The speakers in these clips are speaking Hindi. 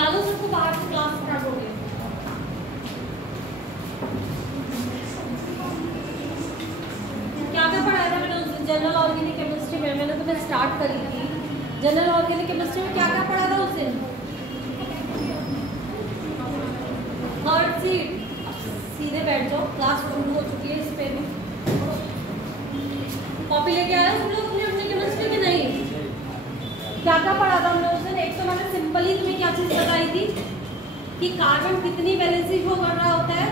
निकालो सबको बाहर से, क्लास स्टार्ट हो गई। क्या क्या पढ़ाया था मैंने उस दिन जनरल ऑर्गेनिक केमिस्ट्री में? मैंने तुम्हें स्टार्ट करी थी जनरल ऑर्गेनिक केमिस्ट्री में। क्या क्या पढ़ा था उस दिन? Third seat. सीधे बैठ जाओ, क्लास शुरू हो चुकी है। इस पे भी कॉपी लेके आए तुम लोग अपनी केमिस्ट्री की? नहीं। क्या क्या पढ़ा था हमने उस दिन? एक तो मैंने सिंपली तुम्हें क्या चीज बताई थी कि कार्बन कितनी वैलेंसी शो कर रहा होता है?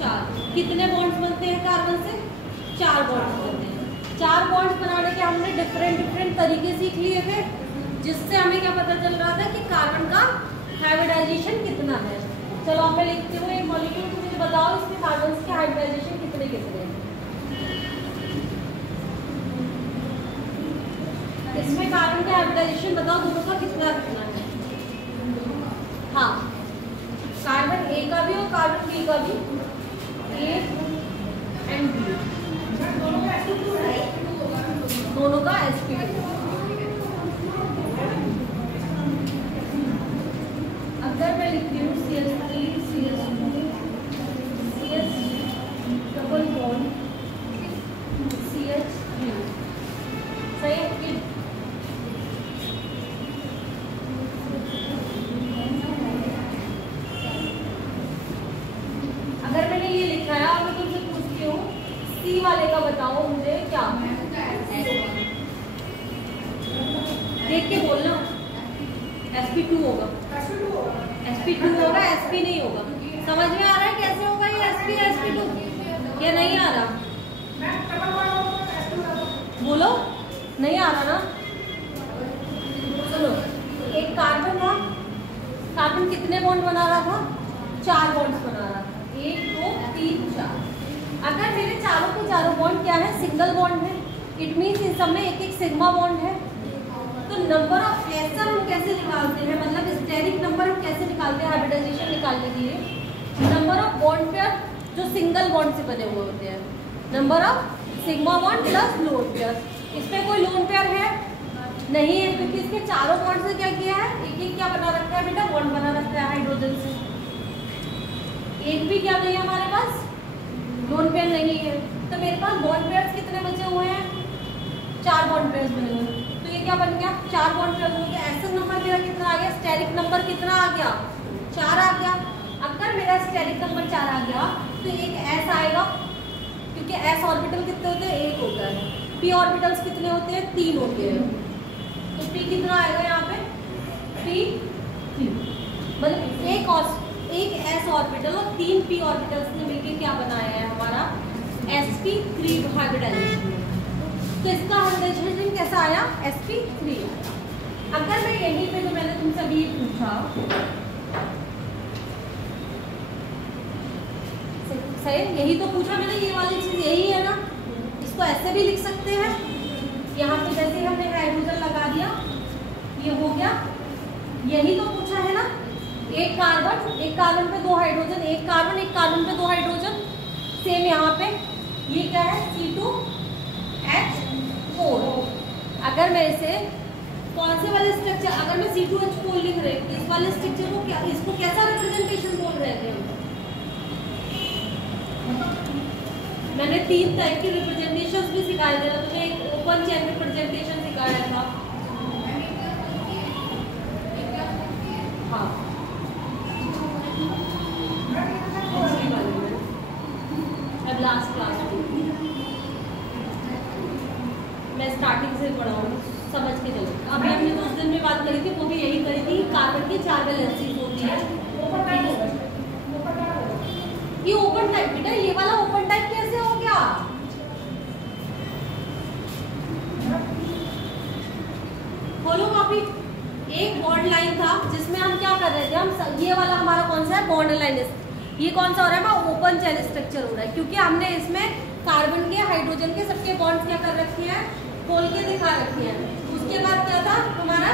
4। कितने बॉन्ड्स बनते हैं कार्बन से? 4 बॉन्ड्स बनते हैं। 4 बॉन्ड्स बनाने के हमने डिफरेंट तरीके सीख लिए थे, जिससे हमें क्या पता चल रहा था कि कार्बन का हाइब्रिडाइजेशन कितना है। चलो अब मैं लिखती हूँ एक मॉलिक्यूल, तो मुझे बताओ इसमें कार्बन के हाइब्रिडाइजेशन कितने कितने हैं? इसमें कार्बन के हाइब्रिडाइजेशन बताओ दोनों का कितना कितना है? हाँ, कार्बन ए का भी और कार्बन बी का भी, ए एंड बी दोनों का sp2। अगर मैं लिखती हूँ CH3 CH2 CH double bond CH3, सही है? अगर मैंने ये लिखा है, अब मैं तुमसे पूछती हूँ सी वाले का बताओ मुझे क्या है? देख के बोलना। sp2 होगा, sp2 होगा, sp नहीं होगा। समझ में आ रहा है कैसे होगा ये sp sp2? या नहीं आ रहा? बोलो, नहीं आ रहा ना? सुनो, एक कार्बन था, कार्बन कितने बॉन्ड बना रहा था? 4 बॉन्ड्स बना रहा था। 1 2 3 4। अगर मेरे चारों के चारों बॉन्ड क्या है? सिंगल बॉन्ड है। इट मीन्स इन सब में एक एक सिग्मा बॉन्ड है। तो नंबर ऑफ एस्टर हम कैसे निकालते हैं, मतलब स्टेरिक नंबर हम कैसे निकालते हैं हाइब्रिडाइजेशन निकालने के लिए? नंबर ऑफ बॉन्ड पेयर जो सिंगल बॉन्ड से बने हुए होते हैं, number of sigma bond plus lone pair. इसमें कोई लोन पेयर है नहीं है, क्योंकि इसके चारों बॉन्ड से क्या किया है? एक एक क्या बना रखा है बेटा? बॉन्ड बना रखा है हाइड्रोजन से। एक भी क्या नहीं है हमारे पास? लोन पेयर नहीं है। तो मेरे पास बॉन्ड पेयर्स कितने बचे हुए हैं? 4 बॉन्ड पेयर्स बने हुए हैं। तो ये क्या बन गया? 4 बॉन्ड पेयर हो गया। एसएन नंबर मेरा कितना आ गया? स्टेरिक नंबर कितना आ गया? 4 आ गया। अगर मेरा स्टेरिक नंबर 4 आ गया तो एक एस आएगा, क्योंकि एस ऑर्बिटल कितने होते हैं? 1 होता है। पी ऑर्बिटल्स कितने होते हैं? 3 होते हैं। तो पी कितना आएगा यहाँ पे? पी 3। मतलब एक एस ऑर्बिटल और 3 पी ऑर्बिटल्स ने मिलकर क्या बनाया है हमारा? sp3 hybridisation. तो इसका हाइब्रिडाइजेशन कैसा आया? sp3 आया। अगर मैं यहीं पे जो मैंने तुमसे अभी पूछा, सही यही तो पूछा मैंने, ये वाली चीज यही है ना? इसको ऐसे भी लिख सकते हैं। यहाँ पे जैसे हमने हाइड्रोजन लगा दिया, ये हो गया। यही तो पूछा है ना? एक कार्बन पे 2 हाइड्रोजन, एक कार्बन पे 2 हाइड्रोजन। सेम यहाँ पे ये क्या है? C2H4। अगर मैं इसे कौन से वाले स्ट्रक्चर, अगर मैं C2H4 लिख रही हूँ, इस वाले स्ट्रक्चर को क्या, इसको कैसा रिप्रेजेंटेशन बोल रहे थे? मैंने 3 टाइप की रिप्रेजेंटेशंस भी सिखाए थे ना तुम्हें। एक ओपन चेन रिप्रेजेंटेशन सिखाया था। हाँ, अब लास्ट क्लास मैं स्टार्टिंग से पढ़ाऊंगी, समझ के चलो। अभी हमने तो उस दिन में बात करी थी, वो भी यही करी थी, कार्बन की 4 वैलेंसीज होती है। ये ओपन टाइप बेटा, ये वाला ओपन टाइप कैसे हो गया? खोलो कॉपी। एक बॉन्ड लाइन था जिसमें हम क्या कर रहे थे? हम ये वाला हमारा कौन सा है? Bond line. ये कौन सा हो रहा है? हमारा ओपन चेन स्ट्रक्चर हो रहा है, क्योंकि हमने इसमें कार्बन के हाइड्रोजन के सबके बॉन्ड्स क्या कर रखे हैं? खोल के दिखा रखे हैं। उसके बाद क्या था हमारा?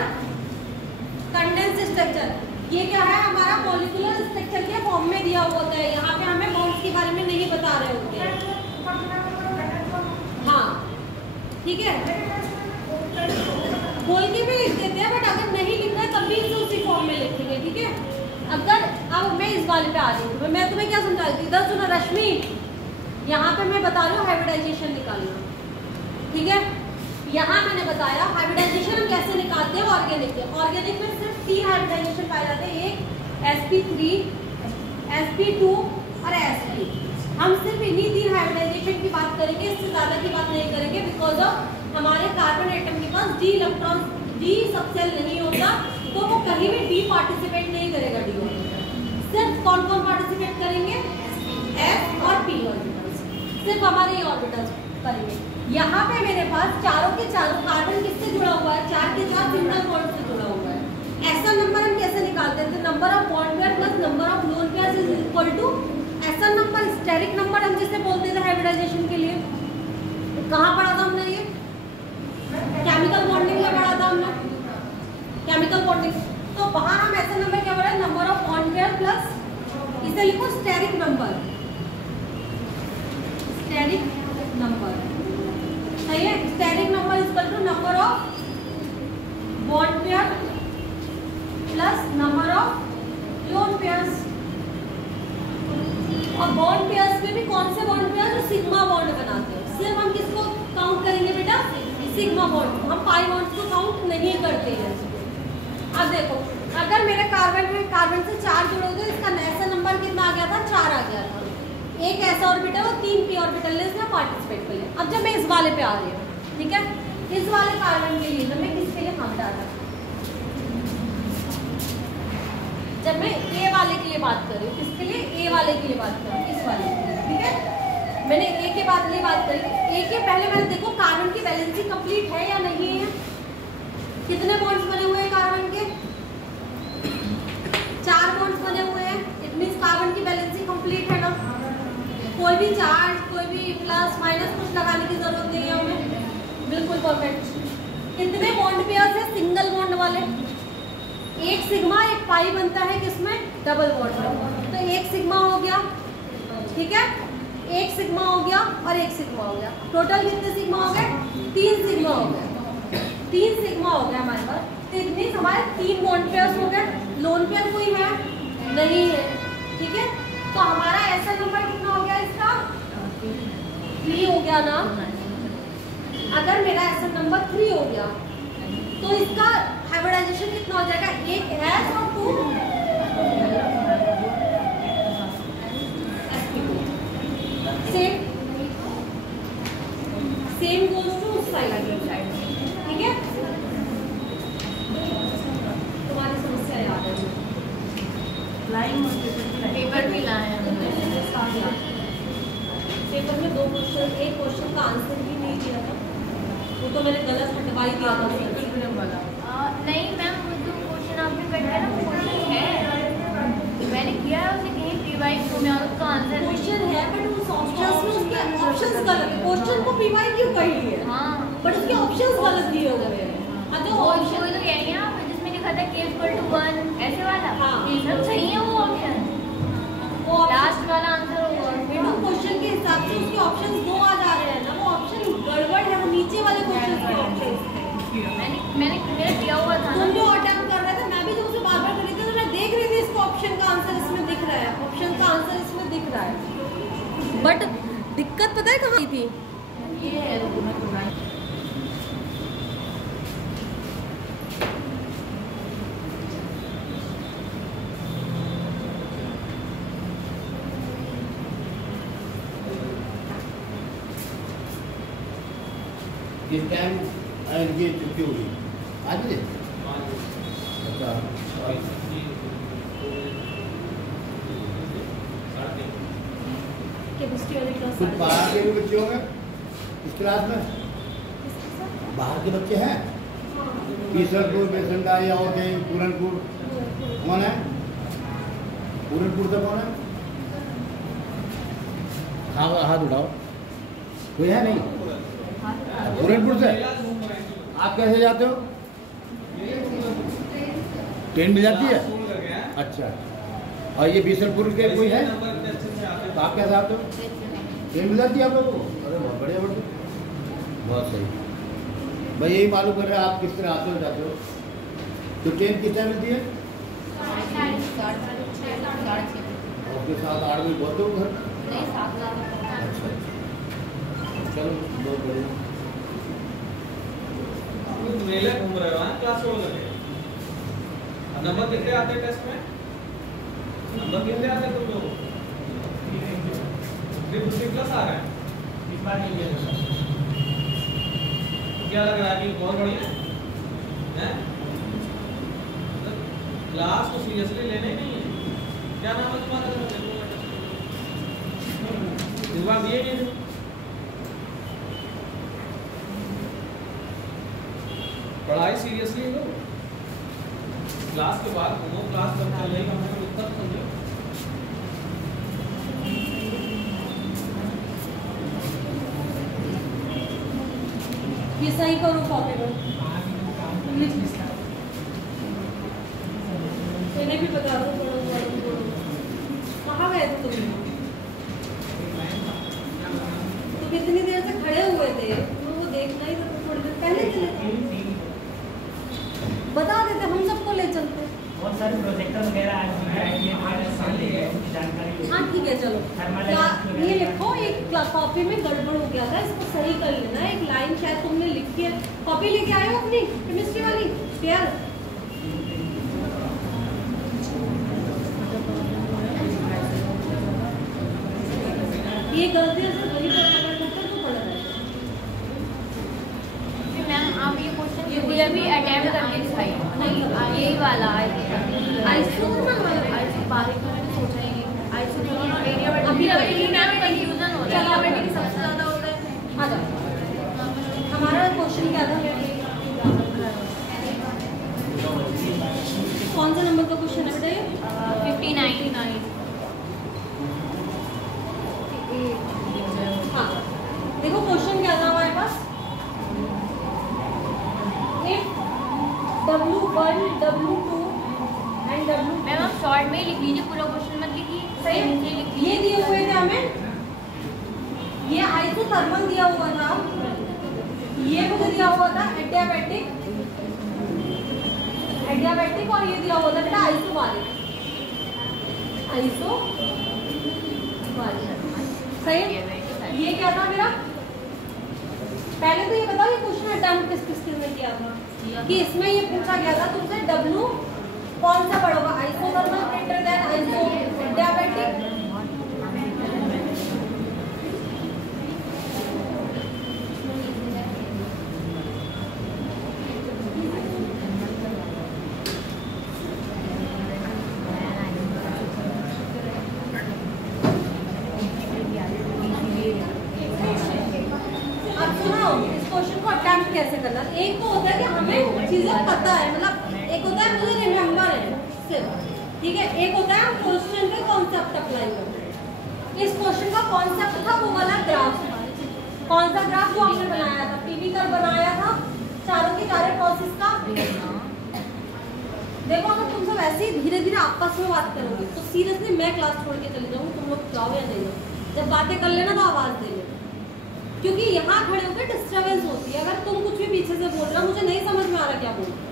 Condense structure. ये क्या है? हमारा मॉलिक्यूलर स्ट्रक्चर के फॉर्म में दिया हुआ होता है। यहाँ पे हमें बॉन्ड्स के बारे में नहीं बता रहे होते हैं। हाँ ठीक है, खोल के भी लिख देते हैं, बट अगर नहीं लिखना है तब भी इसे उसी फॉर्म में लिखेंगे। ठीक है, अगर अब मैं इस वाले पे आ रही हूँ, मैं तुम्हें क्या समझा रही थी, इधर सुनो रश्मि, यहाँ पे मैं बता रही हूँ हाइब्रिडाइजेशन निकालना, ठीक है। यहाँ मैंने बताया हाइब्रिडाइजेशन हम कैसे निकालते हैं ऑर्गेनिक के। ऑर्गेनिक में सिर्फ 3 हाइब्रिडाइजेशन पाए जाते हैं, एक sp3, sp2 और sp। हम सिर्फ इन्हीं 3 हाइब्रिडाइजेशन की बात करेंगे, इससे ज़्यादा की बात नहीं करेंगे, बिकॉज ऑफ हमारे कार्बन एटम के पास d इलेक्ट्रॉन, d सबसेल नहीं होता, तो वो कहीं भी d पार्टिसिपेट नहीं करेगा d ऑर्बिटल। सिर्फ कौन कौन पार्टिसिपेट करेंगे, s और p ऑर्बिटल्स, सिर्फ हमारे ये ऑर्बिटल्स करेंगे। यहाँ पे मेरे पास चारों के चारों कार्बन किससे जुड़ा हुआ है, 4 के 4 सिंगल बॉन्ड से जुड़ा हुआ है। ऐसा नंबर हम कैसे निकालते थे, number of bond pair plus number of lone pair is equal to ऐसा नंबर, स्टेरिक नंबर हम जिसे बोलते थे हाइब्रिडाइजेशन के लिए। कहाँ पढ़ा था हमने ये, केमिकल बॉन्डिंग में पढ़ा था हमने, केमिकल बॉन्डिंग। तो वहाँ हम ऐसा नंबर क्या पढ़ा, number of bond pair plus, इसे लिखो स्टेरिक नंबर, स्टेरिक नंबर, सही है। Steric number is equal to number of bond pair plus number of lone pairs. और बॉन्ड पेयर्स में भी कौन से बॉन्ड पेयर, जो सिग्मा बॉन्ड बनाते हैं, सिर्फ हम किसको काउंट करेंगे बेटा, सिग्मा बॉन्ड, हम पाई बॉन्ड को काउंट नहीं करते हैं। अब देखो, अगर मेरे कार्बन में कार्बन से 4 जुड़े होते, इसका ऐसा नंबर कितना आ गया था, 4 आ गया था। एक ऐसा ऑर्बिटल और 3 p ऑर्बिटल ने इसमें पार्टिसिपेट कर लिया। अब जब मैं इस वाले पे आ रही हूँ, ठीक है, इस वाले कार्बन के लिए, जब मैं किसके लिए हम डाला, जब मैं ए वाले के लिए बात कर रही हूँ, किसके लिए, ए वाले के लिए बात कर रही हूँ, इस वाले के लिए, ठीक है। मैंने ए के बाद लिए बात करी, ए के पहले मैंने देखो कार्बन की वैलेंसी कंप्लीट है या नहीं है, कितने बॉन्ड्स बने हुए हैं कार्बन के, 4 बॉन्ड्स बने हुए हैं, इट मींस कार्बन की वैलेंसी कंप्लीट है ना। कोई भी चार्ज, कोई भी प्लस माइनस कुछ लगाने की जरूरत नहीं है हमें, बिल्कुल परफेक्ट। कितने बॉन्ड पेयर्स है सिंगल बॉन्ड वाले, एक सिग्मा एक पाई बनता है किसमें, डबल बॉन्ड में, तो एक सिग्मा हो गया, ठीक है, एक सिग्मा हो गया और एक सिग्मा हो गया, टोटल कितने सिग्मा हो गए, 3 सिग्मा हो गए, 3 सिग्मा हो गया हमारे पास। तो इतनी हमारे 3 बॉन्ड पेयर्स हो गए, लोन पेयर कोई है नहीं है, ठीक है। तो हमारा ऐसा नंबर कितना हो गया, इसका 3 हो गया ना। अगर मेरा ऐसा नंबर 3 हो गया, तो इसका हाइब्रिडाइजेशन कितना हो जाएगा, एक S और 2 सेम गोज टू उस साइड, ठीक है। तुम्हारी समस्या याद है, पेपर भी लाए हैं, पेपर में 2 क्वेश्चन, एक क्वेश्चन का आंसर भी नहीं दिया था, वो तो मैंने गलत हटवा ही दिया था, नहीं मैम, वो जो क्वेश्चन आपने कटा ना, क्वेश्चन है, मैंने किया है उसे कहीं पीवाई को, मैं उसका आंसर क्वेश्चन है, बट उस ऑप्शंस में उसके ऑप्शंस गलत है। क्वेश्चन को पीवाई क्यों कही है, हाँ, बट उसके ऑप्शंस गलत दिए हुए हैं। हाँ, जो ऑप्शन तो कह रही हैं आप, जिसमें लिखा था k=1 ऐसे वाला, हाँ, ये सब सही है, वो ऑप्शन, वो लास्ट वाला आंसर होगा। बेटा क्वेश्चन के हिसाब से उसके ऑप्शंस 2 आ जा रहे हैं ना, वो ऑप्शन गड़बड़ है, वो नीचे वाले क्वेश्चन के ऑप्शंस थे। मैंने मेरा दिया हुआ था, तुम जो अटेम्प्ट कर रहे थे, मैं भी जो उसे बार-बार कर रही थी, तो मैं देख रही थी इसको ऑप्शन का आंसर इसमें दिख रहा है, ऑप्शन का आंसर इसमें दिख रहा है, बट दिक्कत पता है कहाँ थी, ये है किस टाइम ये छुट्टी होगी, आज बजे, अच्छा, केमिस्ट्री वाली क्लास कुछ बाहर के भी बच्चे होंगे इस क्लास में, बाहर के बच्चे हैं, बीसलपुर, बेसंडा या और कहीं पूरनपुर, कौन है, पूरनपुर से कौन है, हाँ हाथ उठाओ, कोई है नहीं, पूरनपुर से आप कैसे जाते हो, ट्रेन मिल जाती है, अच्छा, और ये बीसलपुर के कोई है, तो आप कैसे आते हो, ट्रेन मिल जाती है आप लोगों को, अरे बहुत बढ़िया बढ़िया, बहुत सही। भाई यही मालूम कर रहे हैं आप किस तरह आते हो जाते हो, तो ट्रेन किस टाइम मिलती है, 6:30 आपके साथ 8 बजे बहुत लोग घर। नहीं 7 अच्छा चलो बहुत बढ़िया। मेले घूम रहे हो हैं क्लास को लगे। नंबर कितने आते हैं टेस्ट में? नंबर कितने आते हैं तुम लोग? 350+ आ रहा है इस बार। नहीं है क्या लग रहा है कि बहुत बढ़िया है? क्लास को सीरियसली लेना ही नहीं है। क्या नाम है तुम्हारा? इस बार दिए नहीं थे। पढ़ाई सीरियसली लो। क्लास के बाद घूमो, क्लास कब चल रही है हमें उत्तर समझो। ये सही करो कॉपी में। इन्हें भी बता दो पढ़ो। कहाँ गए थे तुम? तो कितनी देर से खड़े हुए थे? वो देखना ही था तो थोड़ी देर पहले चले थे। बता देते हम सबको ले चलते। बहुत सारे प्रोजेक्टर वगैरह जानकारी। हाँ ठीक है चलो। ये लिखो एक कॉपी में गड़बड़ हो गया था, इसको सही कर लेना। एक लाइन शायद तुमने लिखी है। कॉपी लेके आए हो अपनी केमिस्ट्री वाली पेयर? ये गलतियां से वही पढ़ा तो पढ़ा है। मैम आप ये क्वेश्चन ये अभी अटेम्प्ट करके दिखाइए। नहीं यही वाला आइसो बारीक में मैंने सोचा ही नहीं। आइसो एरिया बट अभी मैम कंफ्यूजन हो रहा है। सबसे ज़्यादा होता है। आ जाओ। हमारा क्वेश्चन क्या था? कौन सा नंबर का क्वेश्चन है बताइए? 59। हाँ देखो क्वेश्चन क्या था हमारे पास। W1 W2 and W। Ma'am आप शॉर्ट में ही लिख लीजिए, पूरा क्वेश्चन मत लिखिए। सही ये दिए हुए थे हमें। ये आइसोथर्मल दिया हुआ था। ये मुझे दिया हुआ था एडियाबैटिक और ये दिया हुआ था बेटा आइसोबारिक। सही। ये क्या था मेरा? पहले तो ये बताओ ये क्वेश्चन अटेम्प्ट किस में किया था कि इसमें ये पूछा गया था तुमसे W कौन सा पढ़ोगा? Isothermal greater than iso adiabatic. कैसे करना? एक तो होता है कि हमें चीजें पता है, मतलब एक होता है मुझे रिमेम्बर है सिर्फ, ठीक है। एक होता है हम क्वेश्चन के कॉन्सेप्ट अप्लाई करते हैं। इस क्वेश्चन का कॉन्सेप्ट था वो वाला ग्राफ। कौन सा ग्राफ जो हमने बनाया था? पीवी कर्व बनाया था चारों के चारों प्रोसेस का। देखो अगर तुमसे वैसे ही धीरे धीरे आपस में बात करोगे तो सीरियसली मैं क्लास छोड़ के चली जाऊंगी, तुम लोग जाओ या नहीं जाओ। जब बातें कर लेना तो आवाज दे लेना, क्योंकि यहाँ खड़े होकर डिस्टर्बेंस होती है। अगर तुम कुछ भी पीछे से बोल रहे हो मुझे नहीं समझ में आ रहा क्या बोल रहे हो।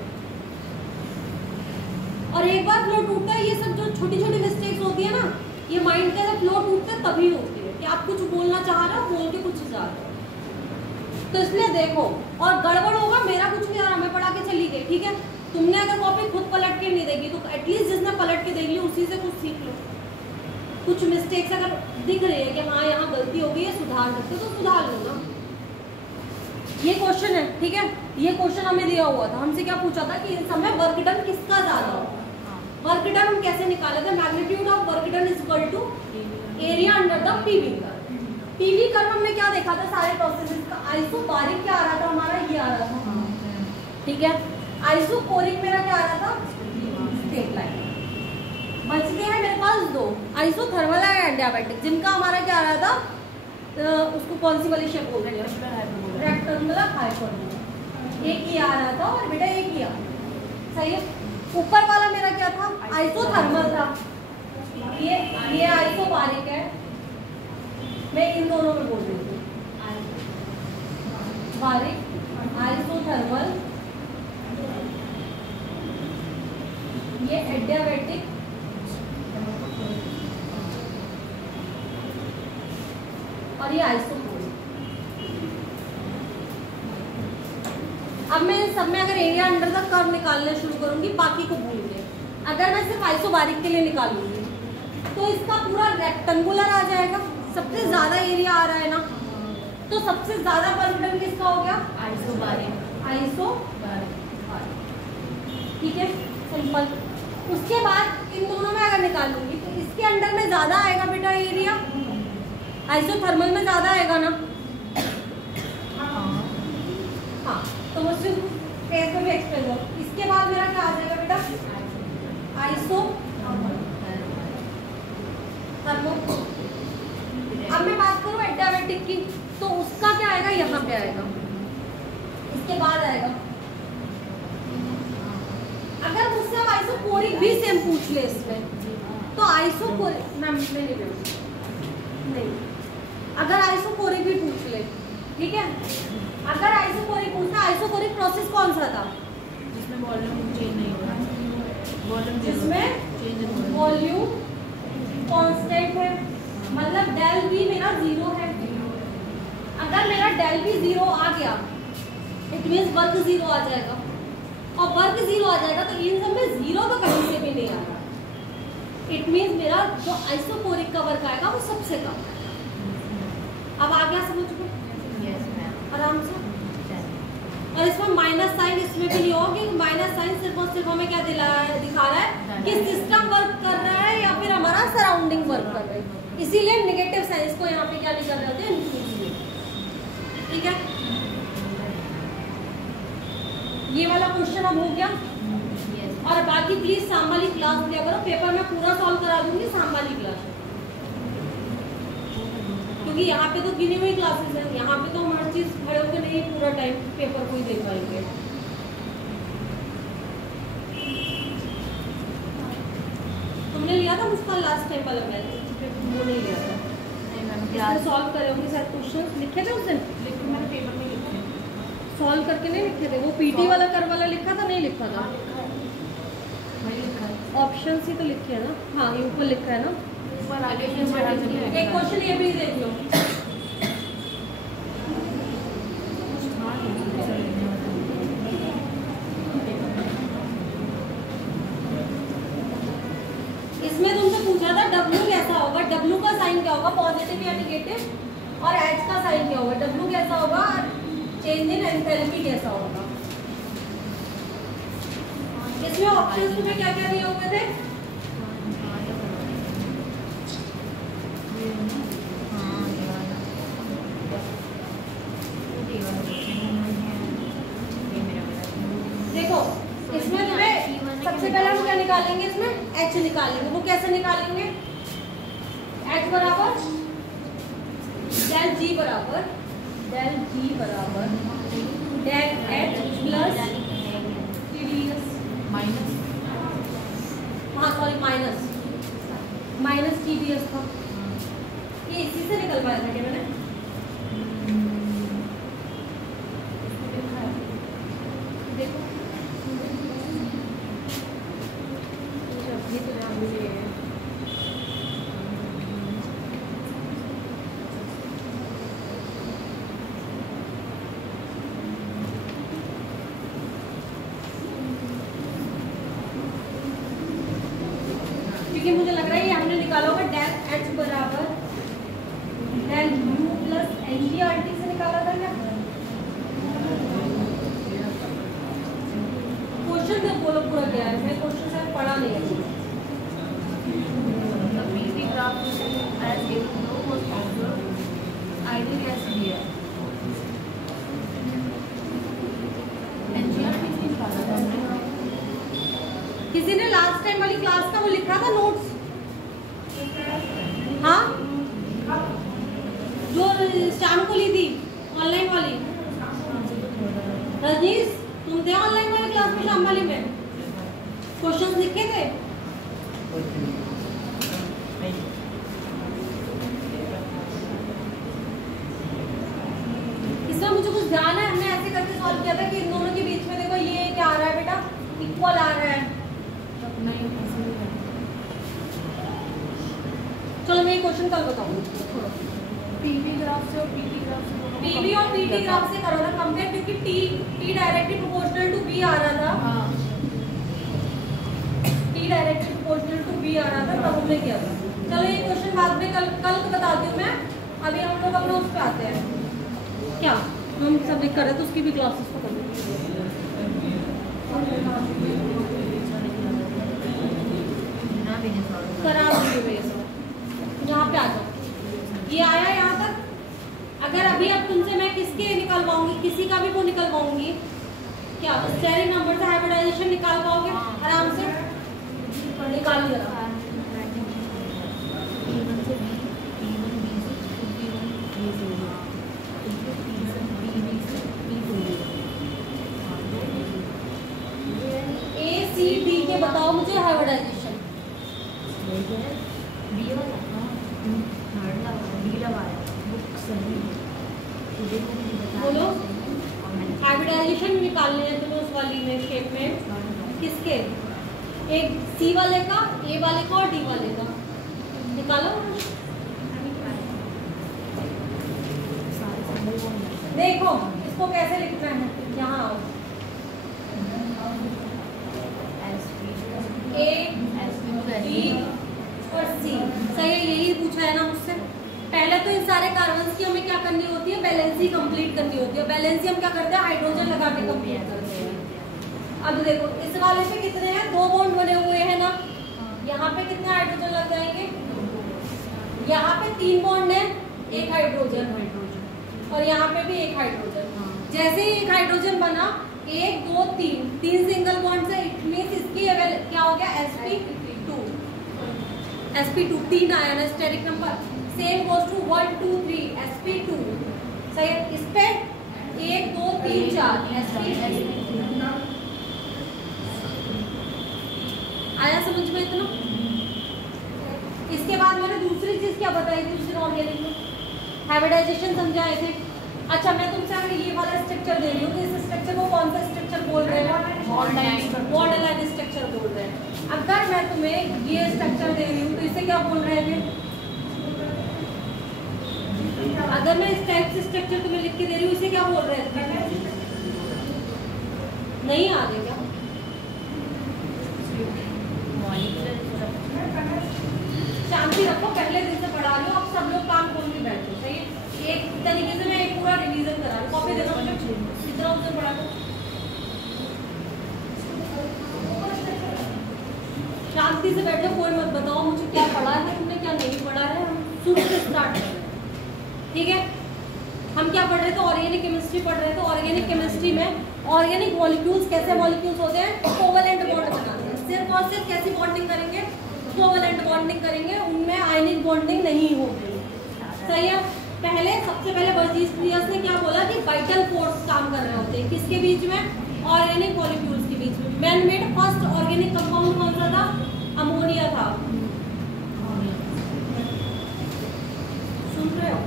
और एक बार फ्लो टूटता है, ये सब जो छोटी छोटी मिस्टेक्स होती है ना, ये माइंड का जब फ्लो टूटता है तभी होती है कि आप कुछ बोलना चाह रहे हो, बोल के कुछ जा रहे हो। तो इसलिए देखो, और गड़बड़ होगा मेरा कुछ नहीं आ रहा, मैं पढ़ा के चली गई, ठीक है। तुमने अगर कॉपी खुद पलट के नहीं देखी तो एटलीस्ट जिसने पलट के देख ली उसी से कुछ सीख लो। कुछ मिस्टेक्स अगर दिख रही है कि हाँ यहाँ गलती हो गई है, सुधार सकते तो सुधार लो ना। ये क्वेश्चन है, ठीक है। ये क्वेश्चन हमें दिया हुआ था, हमसे क्या पूछा था कि इस समय वर्क डन किसका ज्यादा हो। वर्क डन हम कैसे निकाले थे? Magnitude of work done is equal to area under the PV curve. PV curve हमने क्या देखा था सारे प्रोसेसेस का? आइसोबारिक क्या आ रहा था हमारा? ये आ रहा था, ठीक है। आइसोकोरिक मेरा क्या आ रहा था? Straight line. बच गए हैं मेरे पास दो, आइसोथर्मल एंड एडियाबैटिक, जिनका हमारा क्या आ रहा था? उसको कौन सी वाली शेप बोलते हैं? Rectangular hyperbola. एक ही आ रहा था और बेटा एक ही आ, सही है। ऊपर वाला मेरा क्या था? आइसोथर्मल था। ये आइसोबारिक है। मैं इन दोनों में बोल रही हूँ, बारिक आइसोथर्मल, ये एडियाबैटिक और ये आइसोकोरिक। अब मैं इन सब में अगर एरिया अंडर द कर्व निकालना शुरू करूंगी, बाकी को भूल गए। अगर मैं सिर्फ आइसोबारिक के लिए निकालूंगी तो इसका पूरा रेक्टेंगुलर आ जाएगा, सबसे ज्यादा एरिया आ रहा है ना, तो सबसे ज्यादा बर्डन किसका हो गया? आइसोबारिक। आइसोबारिक, ठीक है, सिंपल। उसके बाद इन दोनों में अगर निकालूंगी तो इसके अंडर में ज्यादा आएगा बेटा एरिया, आइसोथर्मल में ज्यादा आएगा ना। हाँ, तो वो सिर्फ फेस में भी एक्सप्रेस हो। इसके बाद मेरा क्या आ जाएगा बेटा? Iso thermo. अब मैं बात करूं एडियाबेटिक की, तो उसका क्या आएगा? यहाँ पे आएगा, इसके बाद आएगा। अगर मुझसे अब आइसोकोरिक भी सेम पूछ ले इसमें, तो आइसोकोरिक मैम नहीं, अगर आइसोकोरिक भी पूछ ले, ठीक है, अगर आइसोकोरिक पूछना, आइसोकोरिक प्रोसेस कौन सा था? जिसमें वॉल्यूम चेंज नहीं हो रहा, जिसमें वॉल्यूम कांस्टेंट है, मतलब डेल भी मेरा 0 है। अगर मेरा डेल भी 0 आ गया, इट मीन्स वर्क 0 आ जाएगा, और वर्क 0 आ जाएगा तो इन सब में 0 तो कहीं से भी नहीं आ रहा। इट मीन्स मेरा जो आइसोकोरिक का वर्क आएगा वो सबसे कम है। अब आ गया समझ को? यस मैम, आराम से। और इसमें माइनस साइन इसमें भी नहीं होगा, क्योंकि माइनस साइन सिर्फ और सिर्फ हमें क्या दिखा रहा है कि सिस्टम वर्क कर रहा है या फिर हमारा सराउंडिंग वर्क कर रहा है। इसीलिए नेगेटिव साइन इसको यहाँ पे क्या नहीं कर रहे होते, ठीक है। ये वाला क्वेश्चन अब हो गया। और बाकी प्लीज शाम वाली क्लास दिया करो, पेपर में पूरा सॉल्व करा दूंगी शाम वाली क्लास, क्योंकि यहाँ पे तो गिनी हुई क्लासेस हैं, यहाँ पे तो हम हर चीज खड़े होकर नहीं पूरा टाइम पेपर को ही दे पाएंगे। तुमने लिया था मुझका लास्ट टाइम वाला मैथ, वो नहीं लिया था, इसमें सॉल्व करे होंगे शायद क्वेश्चन लिखे थे उस दिन, लेकिन मैंने पेपर में लिखे सॉल्व करके नहीं लिखे थे। वो पीटी वाला कर वाला लिखा था, नहीं लिखा था, ऑप्शन ही तो लिखे है ना। हाँ, ये ऊपर लिखा है ना। एक क्वेश्चन ये भी देख लो, इसमें तुमसे पूछा था W कैसा होगा, W का साइन क्या होगा, पॉजिटिव या नेगेटिव, और H का साइन क्या होगा, W कैसा होगा, चेंज इन एंथैल्पी कैसा होगा। इसमें ऑप्शंस तुम्हें क्या क्या दिए हुए थे? देखो, इसमें तुम्हें सबसे पहले हम क्या निकालेंगे, इसमें H निकालेंगे। वो कैसे निकालेंगे? H बराबर डेल G बराबर del H plus TDS minus, हाँ सॉरी माइनस TDS था। ये इसी से निकलवाया था क्या मैंने? देखो ये तो ध्यान दीजिए। क्योंकि मुझे लग रहा है ये हमने निकाला होगा डेल H बराबर डेल U प्लस NGRT से निकाला था क्या? क्वेश्चन तो बोलो पूरा क्या है, मैं क्वेश्चन शायद पढ़ा नहीं है। किसी ने लास्ट टाइम वाली क्लास का वो लिखा था नोट्स? हाँ, जो शाम को ली थी ऑनलाइन वाली। रजनीश, तुम थे ऑनलाइन वाली क्लास में शाम वाली में? क्वेश्चंस लिखे थे? इसमें मुझे कुछ ध्यान है, हमने ऐसे करके सॉल्व किया था कि इन दोनों के बीच में देखो ये क्या आ रहा है बेटा, इक्वल आ रहा है। चलो मैं ये क्वेश्चन कल बताऊंगी। पीवी ग्राफ से और पीटी ग्राफ से दोनों को पीवी और पीटी ग्राफ से करो ना कंपेयर, क्योंकि T directly proportional to B आ रहा था। हाँ T directly proportional to B आ रहा था, तब हमने किया था। चलो ये क्वेश्चन बाद में कल बताती हूँ मैं। अभी हम लोग अपना उस पे आते हैं, क्या हम सब्जेक्ट कर रहे थे उसकी भी क्लासेस को करनी करा दूंगी। यहाँ पे आ जाओ, ये आया यहाँ तक। अगर अभी अब तुमसे मैं किसके निकलवाऊंगी, किसी का भी वो निकलवाऊंगी, क्या स्टेरिक नंबर से हाइब्रिडाइजेशन निकाल पाओगे आराम से? निकाल जरा। ए सी डी के बताओ मुझे हाइब्रिडाइजेशन। बोलो हाइब्रिडाइजेशन निकालने हैं तुम्हें उस वाली में शेप में किसके? एक सी वाले का, ए वाले का और डी वाले का निकालो। देखो इसको कैसे लिखना है, यहाँ आओ। ए डी और सी, सही है, यही पूछा है ना मुझसे। पहले तो इन सारे कार्बन्स की हमें क्या करनी होती है, बैलेंसी कंप्लीट करनी होती है। बैलेंसी हम क्या करते हैं, हाइड्रोजन लगा के कंप्लीट करते हैं। अब देखो इस वाले पे कितने हैं, 2 बॉन्ड बने हुए हैं ना, यहाँ पे कितने हाइड्रोजन लग जाएंगे, यहाँ पे 3 बॉन्ड है, 1 हाइड्रोजन, और यहाँ पे भी 1 हाइड्रोजन। जैसे ही 1 हाइड्रोजन बना, 1 2 3 सिंगल बॉन्ड से, इट मींस इसकी क्या हो गया, sp2 3 आया ना steric number. Same goes to 1 2 3 sp2, सही है। इस पे 1 2 3 4 sp3 आया समझ में इतना। इसके बाद मैंने दूसरी चीज क्या बताई थी, दूसरे ऑर्गेनिक में हाइब्रिडाइजेशन समझाए थे। अच्छा मैं तुमसे अगर ये वाला स्ट्रक्चर दे रही हूँ, तो इस स्ट्रक्चर को कौन सा स्ट्रक्चर बोल रहे हैं, बॉन्ड लाइन स्ट्रक्चर बोल रहे हैं। अगर मैं तुम्हें ये स्ट्रक्चर दे रही हूँ तो इसे क्या बोल रहे हैं? अगर मैं इस टाइप से स्ट्रक्चर तुम्हें लिख के दे रही हूँ, इसे क्या बोल रहे हैं? नहीं आ रहे क्या? शांति रखो, पहले दिन से पढ़ा रही हूँ, अब सब लोग काम खोल के बैठो, सही है। एक तरीके से मैं एक पूरा रिवीजन करा रही हूँ। कॉपी देना मुझे, कितना उसे पढ़ा दो। शांति से बैठो, कोई मत बताओ मुझे क्या पढ़ा है तुमने, क्या नहीं पढ़ा है। हम शुरू से स्टार्ट कर रहे हैं, ठीक है। हम क्या पढ़ रहे थे, ऑर्गेनिक केमिस्ट्री पढ़ रहे थे। ऑर्गेनिक केमिस्ट्री में ऑर्गेनिक मॉलिक्यूल्स कैसे मॉलिक्यूल्स होते हैं, कोवेलेंट बॉन्ड बनाते हैं। सिर्फ और सिर्फ कैसी बॉन्डिंग करेंगे, कोवेलेंट बॉन्डिंग करेंगे, उनमें आयनिक बॉन्डिंग नहीं होगी, सही है। पहले सबसे पहले बर्जीलियस ने क्या बोला कि वाइटल फोर्स काम कर रहे होते हैं किसके बीच में, ऑर्गेनिक मॉलिक्यूल्स के बीच में। Man made first organic compound कौन सा था, अमोनिया था। सुन रहे हो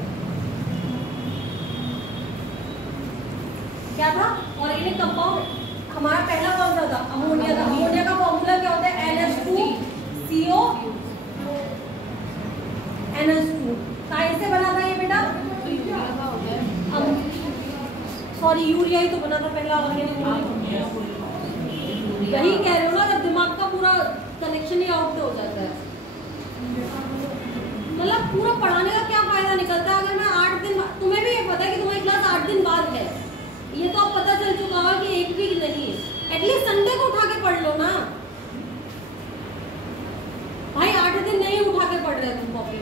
क्या था, ऑर्गेनिक कंपाउंड हमारा पहला कौन सा था, अमोनिया था। अमोनिया का फॉर्मूला क्या होता है, NH2CO NH2। कहाँ से बना था ये बेटा, सॉरी यूरिया ही तो बना था पहला ऑर्गेनिक मॉलिक्यूल। यही कह रहे हो ना, जब दिमाग का पूरा कनेक्शन ही आउट हो जाता है। मतलब पूरा पढ़ाने का क्या फायदा निकलता है अगर मैं 8 दिन, तुम्हें भी ये पता है कि तुम्हारी क्लास 8 दिन बाद है, ये तो अब पता चल चुका होगा कि एक वीक नहीं है। एटलीस्ट संडे को उठा के पढ़ लो ना भाई, 8 दिन नहीं उठा के पढ़ रहे तुम कॉपी,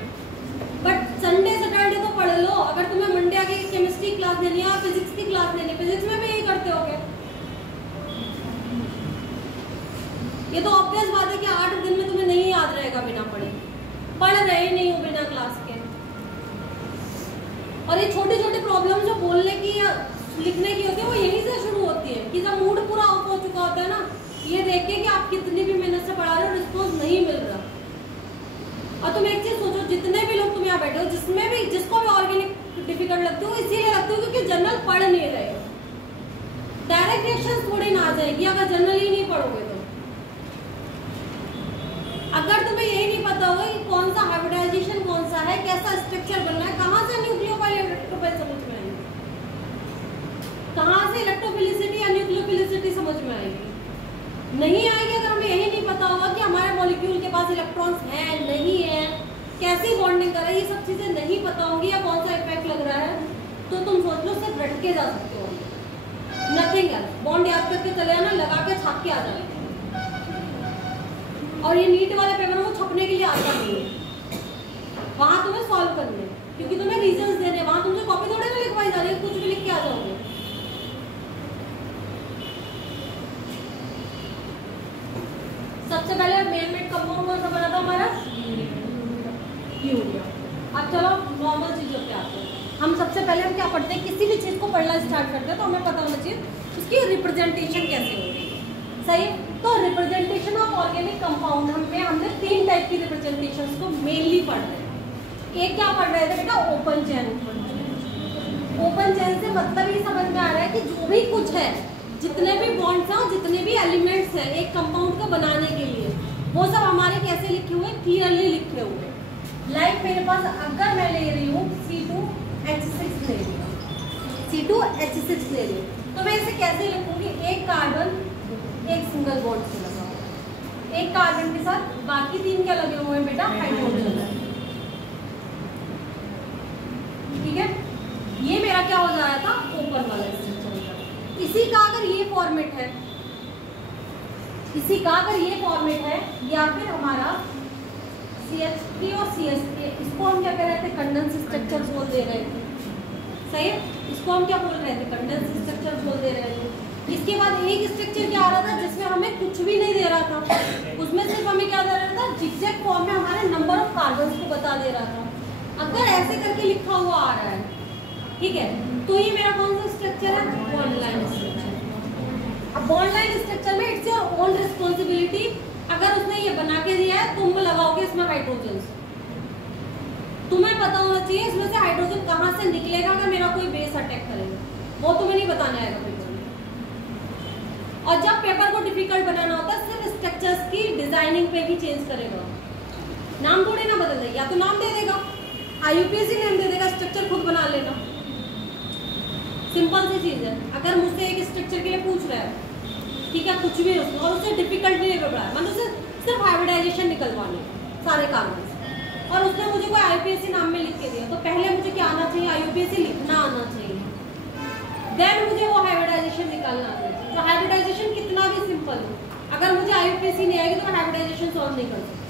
बट संडे सैटरडे तो पढ़ लो। अगर तुम्हें मंडे आके केमिस्ट्री क्लास लेनी है, फिजिक्स की क्लास लेनी है, फिजिक्स में भी यही करते होगे। ये तो ऑब्वियस बात है कि 8 दिन में तुम्हें नहीं याद रहेगा बिना पढ़े, पढ़ रहे नहीं हो बिना क्लास के। और ये छोटी छोटी प्रॉब्लम जो बोलने की या लिखने की होती है, वो यहीं से शुरू होती है कि जब मूड पूरा ऑफ हो चुका होता है ना, ये देख के कि आप कितनी भी मेहनत से पढ़ा रहे हो, रिस्पॉन्स नहीं मिल रहा। और तुम एक चीज सोचो, जितने भी लोग तुम यहाँ बैठे हो, जिसमें भी जिसको भी ऑर्गेनिक डिफिकल्ट लगती हो, इसीलिए लगती हो क्योंकि जनरल पढ़ नहीं रहे हो। डायरेक्ट रिएक्शन थोड़ी ना आ जाएगी अगर जनरल ही नहीं पढ़ोगे तो। अगर तुम्हें यही नहीं पता होगा कि कौन सा हाइब्रिडाइजेशन कौन सा है, कैसा स्ट्रक्चर बनना है, कहाँ से न्यूक्लियोफाइल इलेक्ट्रोफाइल समझ में आएगी, कहाँ से इलेक्ट्रोफिलिसिटी या न्यूक्लियोफिलिसिटी समझ में आएगी? नहीं आएगी अगर हमें यही नहीं पता होगा कि हमारे मॉलिक्यूल के पास इलेक्ट्रॉन्स है नहीं है, कैसी बॉन्डिंग कर रहा है, ये सब चीजें नहीं पता होंगी या कौन सा इफेक्ट लग रहा है, तो तुम सोच लो सिर्फ रट के जा सकते हो, नथिंग एल्स। बॉन्ड याद करके चले आना, लगा के छाप के आ जाए। और ये नीट वाले पेपर को छपने के लिए आता नहीं है, वहां तुम्हें सॉल्व करने हैं, क्योंकि तुम्हें रीजंस देने हैं, वहां तुमसे कॉपी थोड़े ना लिखवाई जा रही है, कुछ भी लिख के आ जाओगे। सबसे पहले मेन मेड कंपाउंड कौन सा बना था हमारा? यूरिया। अब चलो नॉर्मल चीजों पे आते हैं। हम सबसे पहले हम क्या पढ़ते हैं, किसी भी चीज को पढ़ना स्टार्ट करते हैं तो हमें पता होना चाहिए उसकी रिप्रेजेंटेशन कैसे हो रही है, सही? तो रिप्रेजेंटेशन ऑफ ऑर्गेनिक कंपाउंड हमने 3 टाइप की रिप्रेजेंटेशन को मेनली पढ़ रहे हैं। एक क्या पढ़ रहे थे बेटा? Open chain. ओपन चेन से मतलब ये समझ में आ रहा है कि जो भी कुछ है, जितने भी बॉन्ड्स हैं, जितने भी एलिमेंट्स हैं एक कंपाउंड को बनाने के लिए, वो सब हमारे कैसे लिखे हुए? क्लियरली लिखे हुए। लाइक मेरे पास अगर मैं ले रही हूँ C2H6 ले रही हूँ, C2H6 ले रही हूँ, तो मैं इसे कैसे लिखूंगी? एक कार्बन एक सिंगल बॉन्ड से लगा हुआ, एक कार्बन के साथ बाकी 3 क्या लगे हुए हैं बेटा? हाइड्रोजन। ठीक है, ये मेरा क्या हो जा रहा था? ओपन वाला स्ट्रक्चर। इसी का अगर ये फॉर्मेट है, इसी का अगर ये फॉर्मेट है, या फिर हमारा CH3 और CH3, इसको हम क्या कह रहे थे? कंडेंस स्ट्रक्चर बोल दे रहे थे, सही है? इसको हम क्या बोल रहे थे? कंडेंस स्ट्रक्चर बोल दे रहे थे। इसके बाद एक स्ट्रक्चर क्या आ रहा था जिसमें हमें कुछ भी नहीं दे रहा था, उसमें सिर्फ हमें क्या दे रहा था? जिगजैग फॉर्म में हमारे नंबर ऑफ कार्बन्स को बता दे रहा था। अगर ऐसे करके लिखा हुआ आ रहा है, ठीक है, तो ये मेरा कौन सा स्ट्रक्चर है? Bond line structure. अब बॉन्ड लाइन स्ट्रक्चर में इट्स योर ओन रिस्पॉन्सिबिलिटी, अगर उसने ये बना के दिया है, तुम लगाओगे इसमें हाइड्रोजन, तुम्हें पता होना चाहिए इसमें से हाइड्रोजन कहाँ से निकलेगा अगर मेरा कोई बेस अटैक करेगा, वो तुम्हें नहीं बताने आएगा पेपर में। और जब पेपर को डिफिकल्ट बनाना होता है, सिर्फ स्ट्रक्चर्स की डिजाइनिंग पे भी चेंज करेगा, नाम थोड़ी ना बदल देगा, या तो नाम दे देगा, IUPAC नेम दे देगा, स्ट्रक्चर खुद बना लेना। सिंपल सी चीज है। अगर मुझसे एक स्ट्रक्चर के लिए पूछ रहा है, ठीक है, कुछ भी उसको, और उससे डिफिकल्ट नहीं पड़ा है, मतलब उसे सिर्फ हाइब्रिडाइजेशन निकलवाने सारे कार्बन, और उसने मुझे कोई IUPAC नाम में लिख के दिया, तो पहले मुझे क्या आना चाहिए? IUPAC लिखना आना चाहिए, देन मुझे वो हाइब्रिडाइजेशन निकालना आना चाहिए। तो हाइब्रिडाइजेशन कितना भी सिंपल हो, अगर मुझे IUPAC नहीं आएगी तो मैं हाइब्रिडाइजेशन सॉल्व नहीं कर सकती।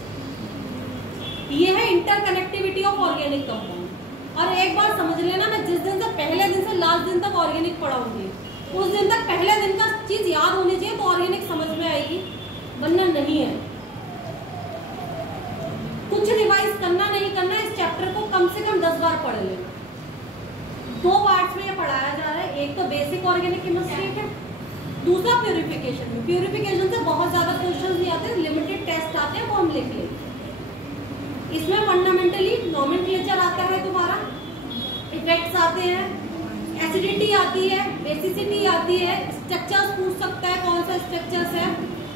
ये है इंटरकनेक्टिविटी ऑफ ऑर्गेनिक कंपाउंड। और एक बार समझ लेना, मैं जिस दिन से पहले दिन से लास्ट दिन तक ऑर्गेनिक पढ़ाऊंगी, उस दिन तक पहले दिन का चीज याद होनी चाहिए, तो ऑर्गेनिक समझ में आएगी, वरना नहीं है। कुछ रिवाइज करना नहीं करना, इस चैप्टर को कम से कम 10 बार पढ़ लेना। 2 पार्ट्स में ये पढ़ाया जा रहा है, एक तो बेसिक ऑर्गेनिक केमिस्ट्री है, दूसरा प्यूरिफिकेशन में। प्यूरिफिकेशन से बहुत ज्यादा क्वेश्चंस नहीं आते, लिमिटेड टेस्ट आते हैं, वो हम लिख लेते। इसमें फंडामेंटली नोमेनक्लेचर आता है तुम्हारा, इफेक्ट्स आते हैं, एसिडिटी आती है, बेसिसिटी आती है, स्ट्रक्चर्स पूछ सकता है कौन सा स्ट्रक्चर्स है,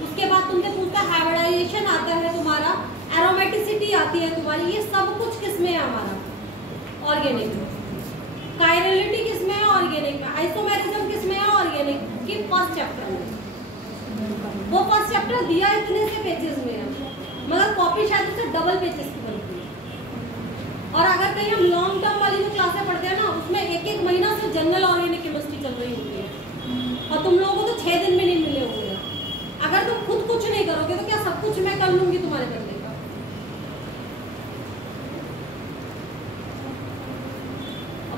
उसके बाद तुमसे पूछता है हाइब्रिडाइजेशन आता है तुम्हारा, एरोमेटिसिटी आती है तुम्हारी, ये सब कुछ किसमें है हमारा? ऑर्गेनिक में। कायरलिटी किसमें है? ऑर्गेनिक में। आइसोमेरिज्म किसमें है? ऑर्गेनिक की फर्स्ट चैप्टर में। वो फर्स्ट चैप्टर दिया इतने से पेजेस में है, मगर कॉपी शायद उससे डबल पेजेस की बनती है। और अगर कहीं हम लॉन्ग टर्म वाली जो क्लासें पढ़ते हैं ना, उसमें 1-1 महीना से जनरल ऑर्गेनिक केमिस्ट्री चल रही होती है, और तुम लोगों को तो 6 दिन में नहीं मिले होंगे। अगर तुम खुद कुछ नहीं करोगे तो क्या सब कुछ मैं कर लूंगी तुम्हारे करने का?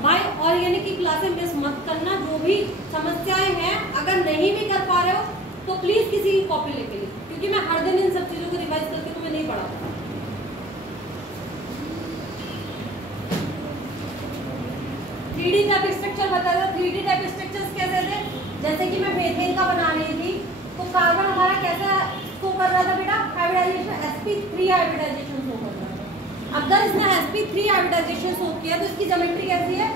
भाई ऑर्गेनिक की क्लासें मिस मत करना। जो भी समस्याएं हैं, अगर नहीं भी कर पा रहे हो तो प्लीज किसी की कॉपी लेके लिखो, क्योंकि मैं हर दिन इन सब चीजों को रिवाइज करके तुम्हें नहीं पढ़ाता। 3D टाइप स्ट्रक्चर बताया था। 3D टाइप स्ट्रक्चर्स कैसे थे? जैसे कि मैं मेथेन का बना रही थी, तो कार्बन हमारा कैसा शो कर रहा था बेटा? हाइब्रिडाइजेशन, sp3 हाइब्रिडाइजेशन शो कर रहा था। अगर इसने sp3 हाइब्रिडाइजेशन शो किया तो इसकी ज्योमेट्री कैसी है?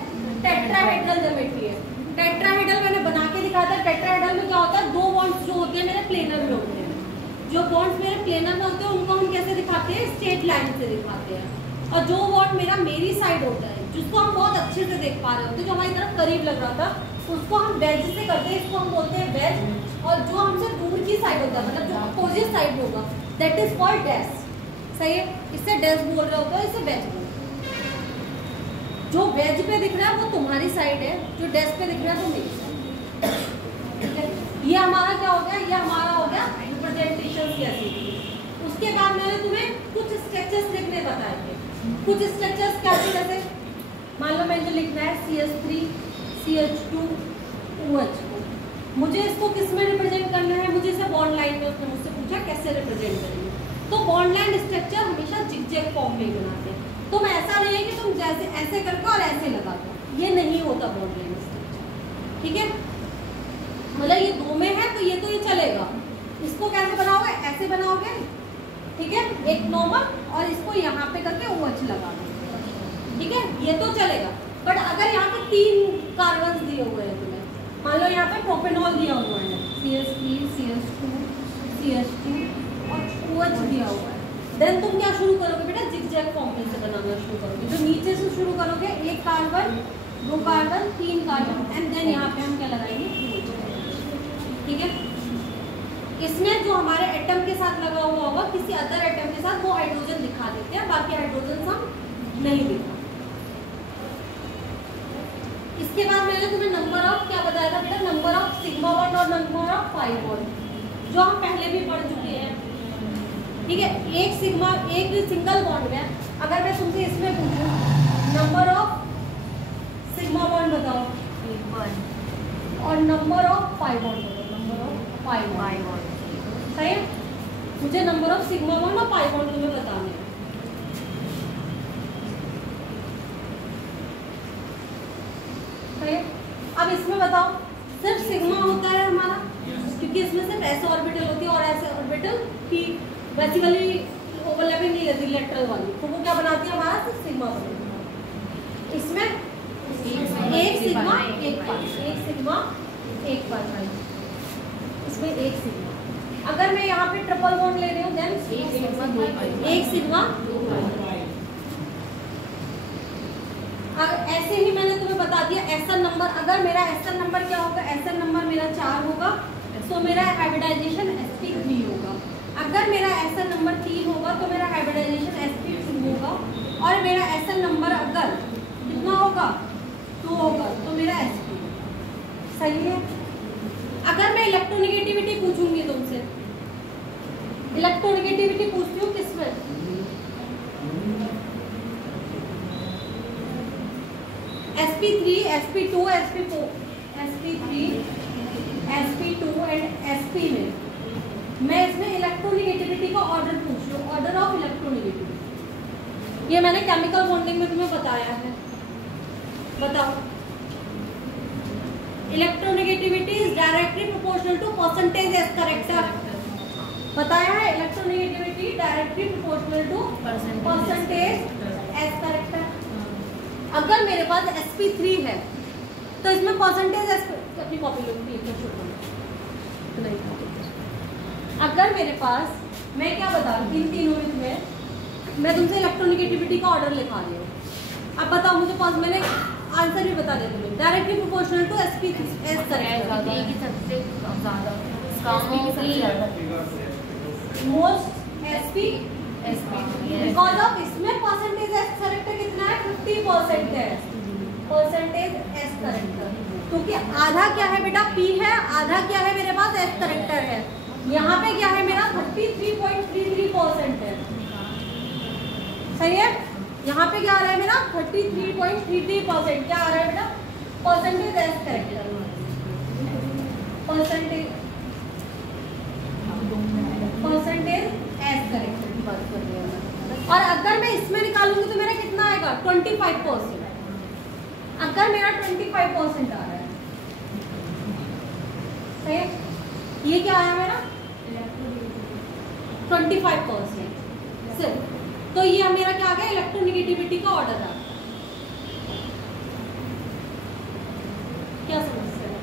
टेट्राहेड्रल ज्योमेट्री है। टेट्राहेड्रल मैंने बना के दिखाया था। टेट्राहेड्रल में क्या होता है? 2 बॉन्ड्स जो होते हैं मेरे प्लेनर में होते हैं, जो बॉन्ड्स मेरे प्लेनर में होते हैं उनको हम कैसे दिखाते हैं, स्ट्रेट लाइन से दिखाते हैं। और जो बॉन्ड मेरा मेरी साइड होता है, जिसको हम बहुत अच्छे से देख पा रहे होते हैं, जो हमारी तरफ करीब लग रहा था, उसको हम वेज से करते हैं, इसको हम बोलते हैं वेज। और जो हमसे दूर की साइड होता है, मतलब जो अपोजिट साइड होगा, दैट इज कॉल्ड डैश। सही है, इससे डैश बोल रहे होते हैं, इसे वेज बोलते हैं। जो वेज पे दिख रहा है वो तुम्हारी साइड है, जो डैश पे दिख रहा है वो मेरी साइड। ठीक है, ये हमारा क्या हो गया, ये हमारा हो गया रिप्रेजेंटेशन कैसी थी। उसके बाद मैंने तुम्हें कुछ स्ट्रक्चर्स लिखने बताए थे। कुछ स्ट्रक्चर्स क्या थे, जैसे मान लो मैंने लिखना है CH3 CH2 OH को, मुझे इसको किस में रिप्रेजेंट करना है, मुझे इसे बॉन्ड लाइन में उसने मुझसे पूछा कैसे रिप्रेजेंट करेंगे। तो बॉन्ड लाइन स्ट्रक्चर हमेशा जिगजैग फॉर्म में बनाते हैं। तुम ऐसा नहीं है कि तुम जैसे ऐसे करके और ऐसे लगा दो, ये नहीं होता बॉन्ड लाइन स्ट्रक्चर। ठीक है, मतलब ये दो में है तो ये चलेगा। इसको कैसे बनाओगे, ऐसे बनाओगे, ठीक है, एक नॉर्मल, और इसको यहाँ पे करके OH लगा दो। ठीक है, ये तो चलेगा। बट अगर यहाँ पे 3 कार्बन दिए हुए हैं तुम्हें, मान लो यहाँ पे प्रोपेनॉल दिया हुआ है, CH3 CH2 CH2 और OH दिया हुआ है, देन तुम क्या शुरू करोगे बेटा, जिगजैग फॉर्म में से बनाना शुरू करोगे। जो नीचे से शुरू करोगे, 1 carbon 2 carbon 3 carbon, and then यहाँ पे हम क्या लगाएंगे, OH। ठीक है, इसमें जो हमारे एटम के साथ लगा हुआ होगा, किसी अदर एटम के साथ वो हाइड्रोजन दिखा देते हैं, बाकी हाइड्रोजन हम नहीं दिखा। इसके बाद मैंने तुम्हें नंबर ऑफ क्या बताया था बेटा, नंबर ऑफ सिग्मा बॉन्ड और नंबर ऑफ पाई बॉन्ड, जो हम पहले भी पढ़ चुके हैं। ठीक है, एक सिंगल बॉन्ड में अगर मैं तुमसे इसमें पूछूं नंबर ऑफ सिग्मा बॉन्ड बताओ और नंबर ऑफ पाई बॉन्ड बताओ, नंबर ऑफ पाई बॉन्ड। सही है, मुझे नंबर ऑफ सिग्मा बॉन्ड और पाई बॉन्ड तुम्हें बताने हैं। सही है, अब इसमें बताओ, सिर्फ सिग्मा होता है हमारा, क्योंकि इसमें सिर्फ ऐसे ऑर्बिटल होती है और ऐसे ऑर्बिटल की वैसी वाली ओवरलैपिंग नहीं रहती, लेटरल वाली, तो वो क्या बनाती है, हमारा सिर्फ सिग्मा बनाती है। इसमें एक सिग्मा एक पाई, एक सिग्मा एक पाई, इसमें एक सिग्मा। अगर मैं यहाँ पे ट्रिपल बॉन्ड ले रही हूँ, देन एक सिग्मा 2 पाई। ऐसे ही मैंने तुम्हें बता दिया एसएन नंबर, अगर मेरा एसएन नंबर क्या होगा, एसएन नंबर मेरा 4 होगा, तो मेरा हाइब्रिडाइजेशन sp3 होगा। अगर मेरा एसएन नंबर 3 होगा तो मेरा हाइब्रिडाइजेशन sp2 होगा, और मेरा एसएन नंबर अगर कितना होगा, 2 होगा, तो मेरा sp। सही है, अगर मैं इलेक्ट्रोनेगेटिविटी पूछूंगी तुमसे, इलेक्ट्रोनेगेटिविटी पूछती हूँ किसमें, sp3 sp2 sp4 sp3 sp2 and sp में मैं इसमें इलेक्ट्रोनेगेटिविटी का ऑर्डर पूछ रही हूँ, ऑर्डर ऑफ इलेक्ट्रोनेगेटिविटी। ये मैंने केमिकल बॉन्डिंग में तुम्हें बताया है। बताओ, electronegativity is directly proportional to percentage S character. बताया है, electronegativity directly proportional to percentage S character. अगर मेरे पास sp3 है तो इसमें परसेंटेज अपनी कॉपी नहीं। अगर मेरे पास, मैं क्या बता रही हूँ, इन तीनों में मैं तुमसे इलेक्ट्रोनेगेटिविटी का ऑर्डर लिखा रही हूँ। अब बताओ मुझे पास, मैंने आंसर भी बता दिया तुम्हें, directly proportional to sp3 most sp because of इसमें परसेंटेज एस करेक्टर कितना है, 50% है परसेंटेज एस करेक्टर, क्योंकि आधा क्या है बेटा, p है, आधा क्या है मेरे पास एस करेक्टर है। यहाँ पे क्या है मेरा 33.33% है। सही है, यहाँ पे क्या आ रहा है मेरा 33.33%, क्या आ रहा है बेटा, percentage S character, percentage S character की बात कर रही हूँ। और अगर मैं इसमें निकालूंगी तो मेरा कितना आएगा, 25%। अगर मेरा 25% आ रहा है, सही है, ये क्या आया मेरा 25% सिर्फ, तो ये मेरा क्या आ गया, इलेक्ट्रोनेगेटिविटी का ऑर्डर आ गया। क्या समस्या है?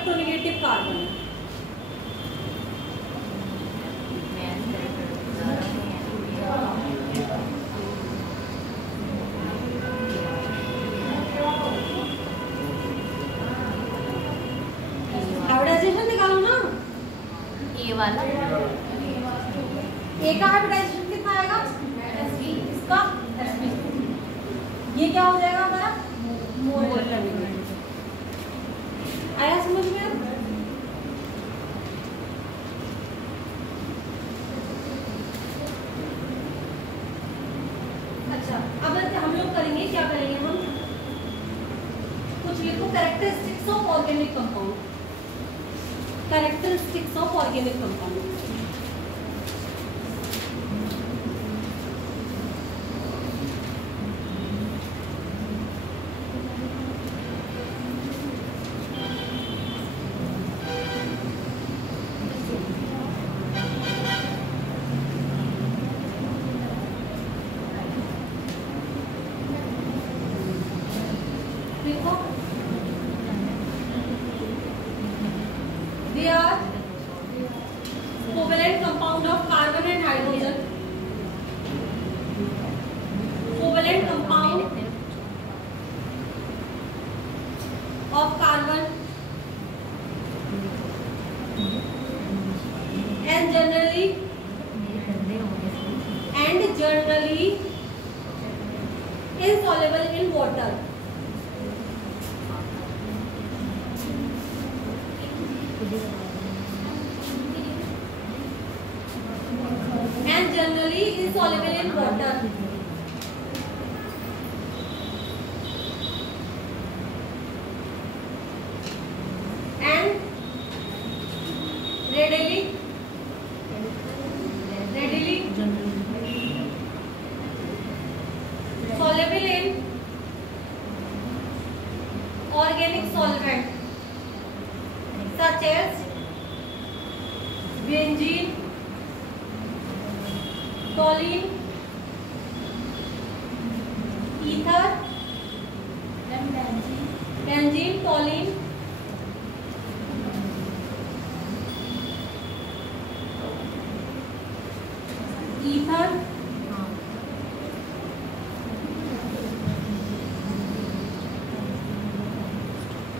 इलेक्ट्रोनेगेटिव कार्बन है। हाइब्रिडाइजेशन निकालो ना, ये वाला ए का हाइब्रिडाइजेशन कितना आएगा, इसका ये क्या हो जाएगा हमारा मोलर। आया समझ में? अच्छा, अब हम लोग करेंगे, क्या करेंगे हम, कुछ लिखो characteristics of organic compound, characteristics of organic compound. देखो, they are covalent compound of carbon and hydrogen, covalent compound of carbon and generally insoluble in water. And generally insoluble in water. And readily soluble in organic solvent such as benzene, toluene, ether, benzene, toluene, ether,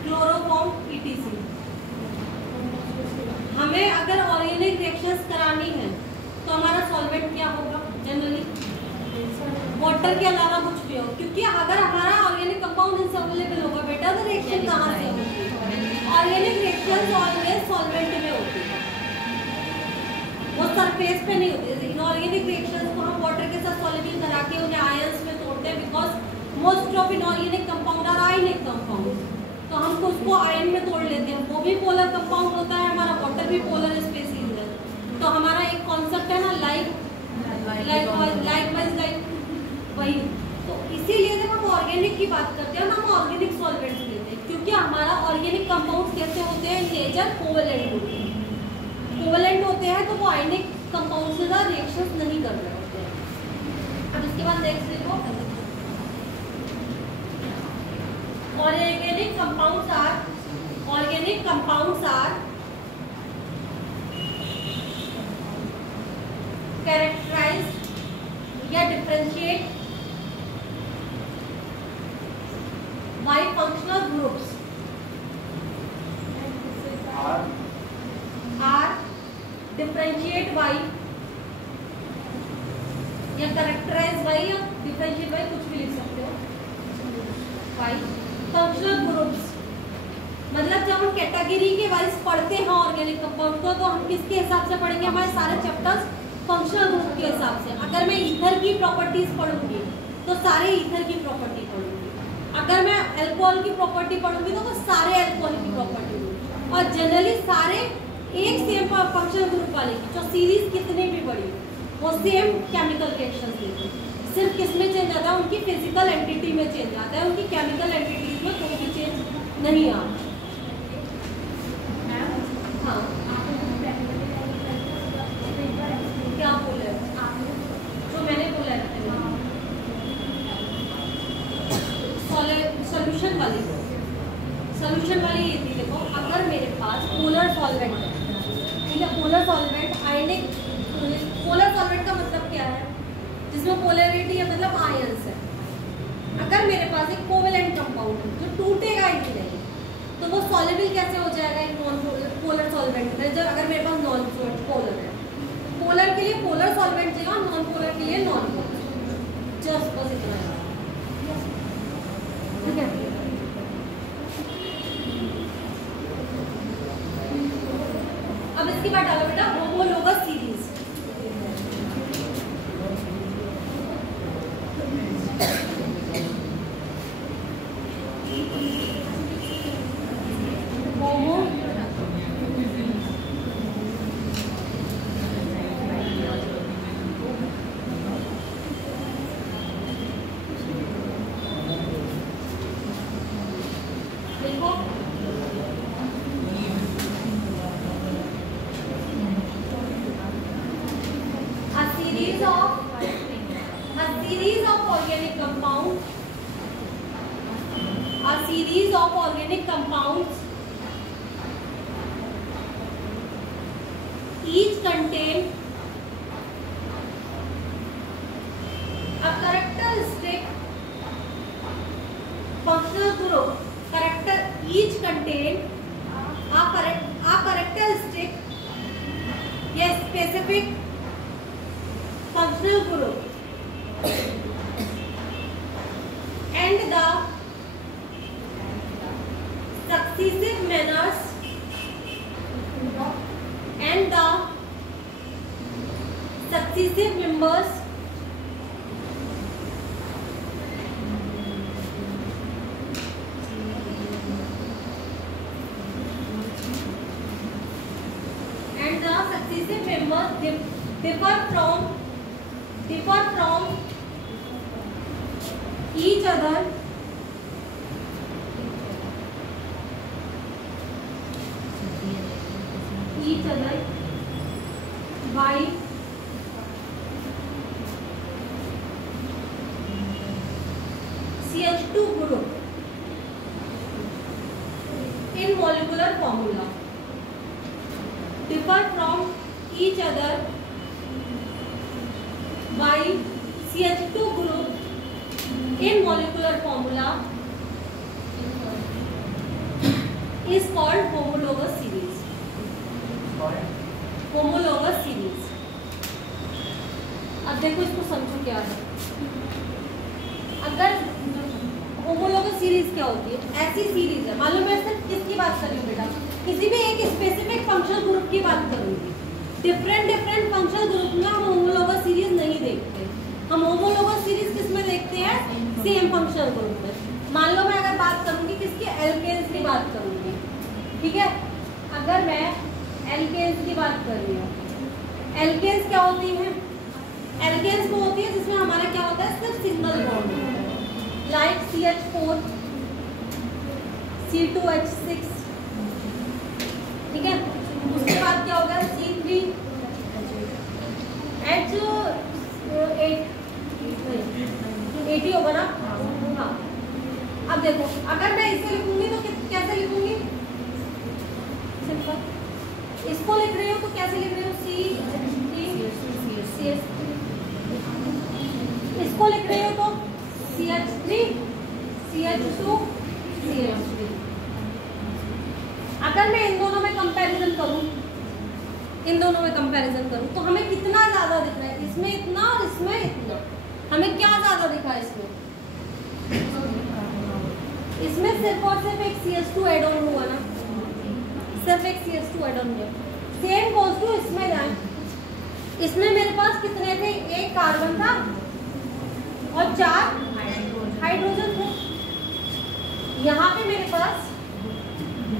chloroform, etc. हमें अगर ऑर्गेनिक रिएक्शंस करानी है तो हमारा सॉल्वेंट क्या होगा, जनरली वाटर के अलावा कुछ भी हो, क्योंकि अगर हमारा ऑर्गेनिक कंपाउंड इनसॉल्युबल होगा बेटा तो रिएक्शन कहाँ से होगी, ऑर्गेनिक रिएक्शंस ऑलवेज सॉल्वेंट में होती है, वो सरफेस पे नहीं होती है। इनऑर्गेनिक रिएक्शंस को हम वाटर के साथ सॉल्युबल करा के उन्हें आयंस में तोड़ते हैं, because most of inorganic compound are ionic compound, तो हम उसको आयन में तोड़ लेते हैं, वो भी पोलर कंपाउंड होता है, हमारा वाटर भी पोलर स्पीशीज है। तो हमारा एक कॉन्सेप्ट है ना लाइक वही, तो इसीलिए जब हम ऑर्गेनिक की बात करते हैं हम ऑर्गेनिक सॉल्वेंट्स लेते हैं, क्योंकि हमारा ऑर्गेनिक कंपाउंड कैसे होते हैं, नेचर कोवेलेंट होते हैं, कोवेलेंट होते हैं तो वो आयनिक कंपाउंड से ज़्यादा रिएक्शंस नहीं कर रहे होते हैं। अब इसके बाद नेक्स्ट देखो, organic compounds are characterized या differentiate by functional groups are differentiate by या characterized by या differentiate by कुछ भी लिख सकते हो, by फंक्शनल ग्रुप्स, मतलब जब हम कैटेगरी के वाइज पढ़ते हैं ऑर्गेनिक कंपाउंड को तो हम किसके हिसाब से पढ़ेंगे, हमारे सारे चैप्टर्स फंक्शनल ग्रुप के हिसाब से। अगर मैं ईथर की प्रॉपर्टीज पढ़ूंगी तो सारे ईथर की प्रॉपर्टी पढ़ूंगी, अगर मैं अल्कोहल की प्रॉपर्टी पढ़ूंगी तो वो सारे अल्कोहल की प्रॉपर्टी होगी, और जनरली सारे एक सेम फंक्शनल ग्रुप वाले की जो सीरीज कितनी भी बड़ी वो सेम केमिकल रिएक्शंस देते हैं, सिर्फ किस में चेंज आता है, उनकी फिजिकल एंटिटी में चेंज आता है, उनकी केमिकल एंटिटीज में कोई भी चेंज नहीं आता। हाँ क्या बोले जो मैंने बोला है सॉल्यूशन वाली वाली ये थी, देखो अगर मेरे पास पोलर सॉल्वेंट है, ठीक है, पोलर सॉल्वेंट आयनिक, पोलर सॉल्वेंट का मतलब क्या है, जिसमें पोलैरिटी है मतलब आयंस है। अगर मेरे पास एक कोवेलेंट कंपाउंड है जो टूटेगा ही नहीं, तो वो सॉल्युबल कैसे हो जाएगा एक नॉन पोलर सॉल्वेंट में, जब अगर मेरे पास नॉन पोलर है। पोलर के लिए पोलर सॉल्वेंट चाहिए और नॉन पोलर के लिए नॉन पोलर, जस्ट बस इतना है, ठीक है। अब इसके बाद डालो बेटा homologous series. Series of organic compounds each contain a characteristic functional group. Each contain a characteristic, yes, specific functional group and the successive manners and the successive members differ from each other by CH2 group in molecular formula. Differ from each other by CH2 group in molecular formula is called homologous series. Homologous series. अब देखो इसको समझो क्या है। अगर होमोलोगस सीरीज क्या होती है, ऐसी सीरीज है, मालूम है सिर्फ किसकी बात कर रही हूँ बेटा, किसी भी एक स्पेसिफिक फंक्शनल ग्रुप की बात करूंगी। डिफरेंट फंक्शनल ग्रुप में हम होमोलोगस सीरीज नहीं देखते। हम होमोलोगस सीरीज किस में देखते हैं, सेम फंक्शनल ग्रुप में। मान लो मैं अगर बात करूंगी किसकी, एल्केन्स की बात करूंगी, ठीक है। अगर मैं एल्केन्स की बात कर रही हूँ, एल्केन्स क्या होती है, एल्केन्स वो होती है जिसमें हमारा क्या होता है, सिर्फ सिंगल बॉन्ड होता है, लाइक CH4 C2H6, ठीक है। उसके बाद क्या होगा, C3H8, ही होगा ना, हाँ। अब देखो अगर मैं इसे लिखूंगी तो कैसे लिखूंगी, सिंपल। इसको लिख रही हूँ तो कैसे लिख रही हूँ, CH3, इसको लिख रही हूँ तो CH3, CH2, CH3। अगर मैं इन दोनों में कंपैरिजन करूँ, तो हमें कितना ज्यादा दिख रहा है, इसमें इतना और इसमें इतना, हमें क्या ज्यादा दिखा है इसमें सिर्फ और सिर्फ एक CH2 एड ऑन हुआ ना, सिर्फ एक CH2 एड ऑन हुआ। सेम गोज टू इसमें जाए, इसमें मेरे पास कितने थे, एक कार्बन था और 4 हाइड्रोजन थे। यहाँ पे मेरे पास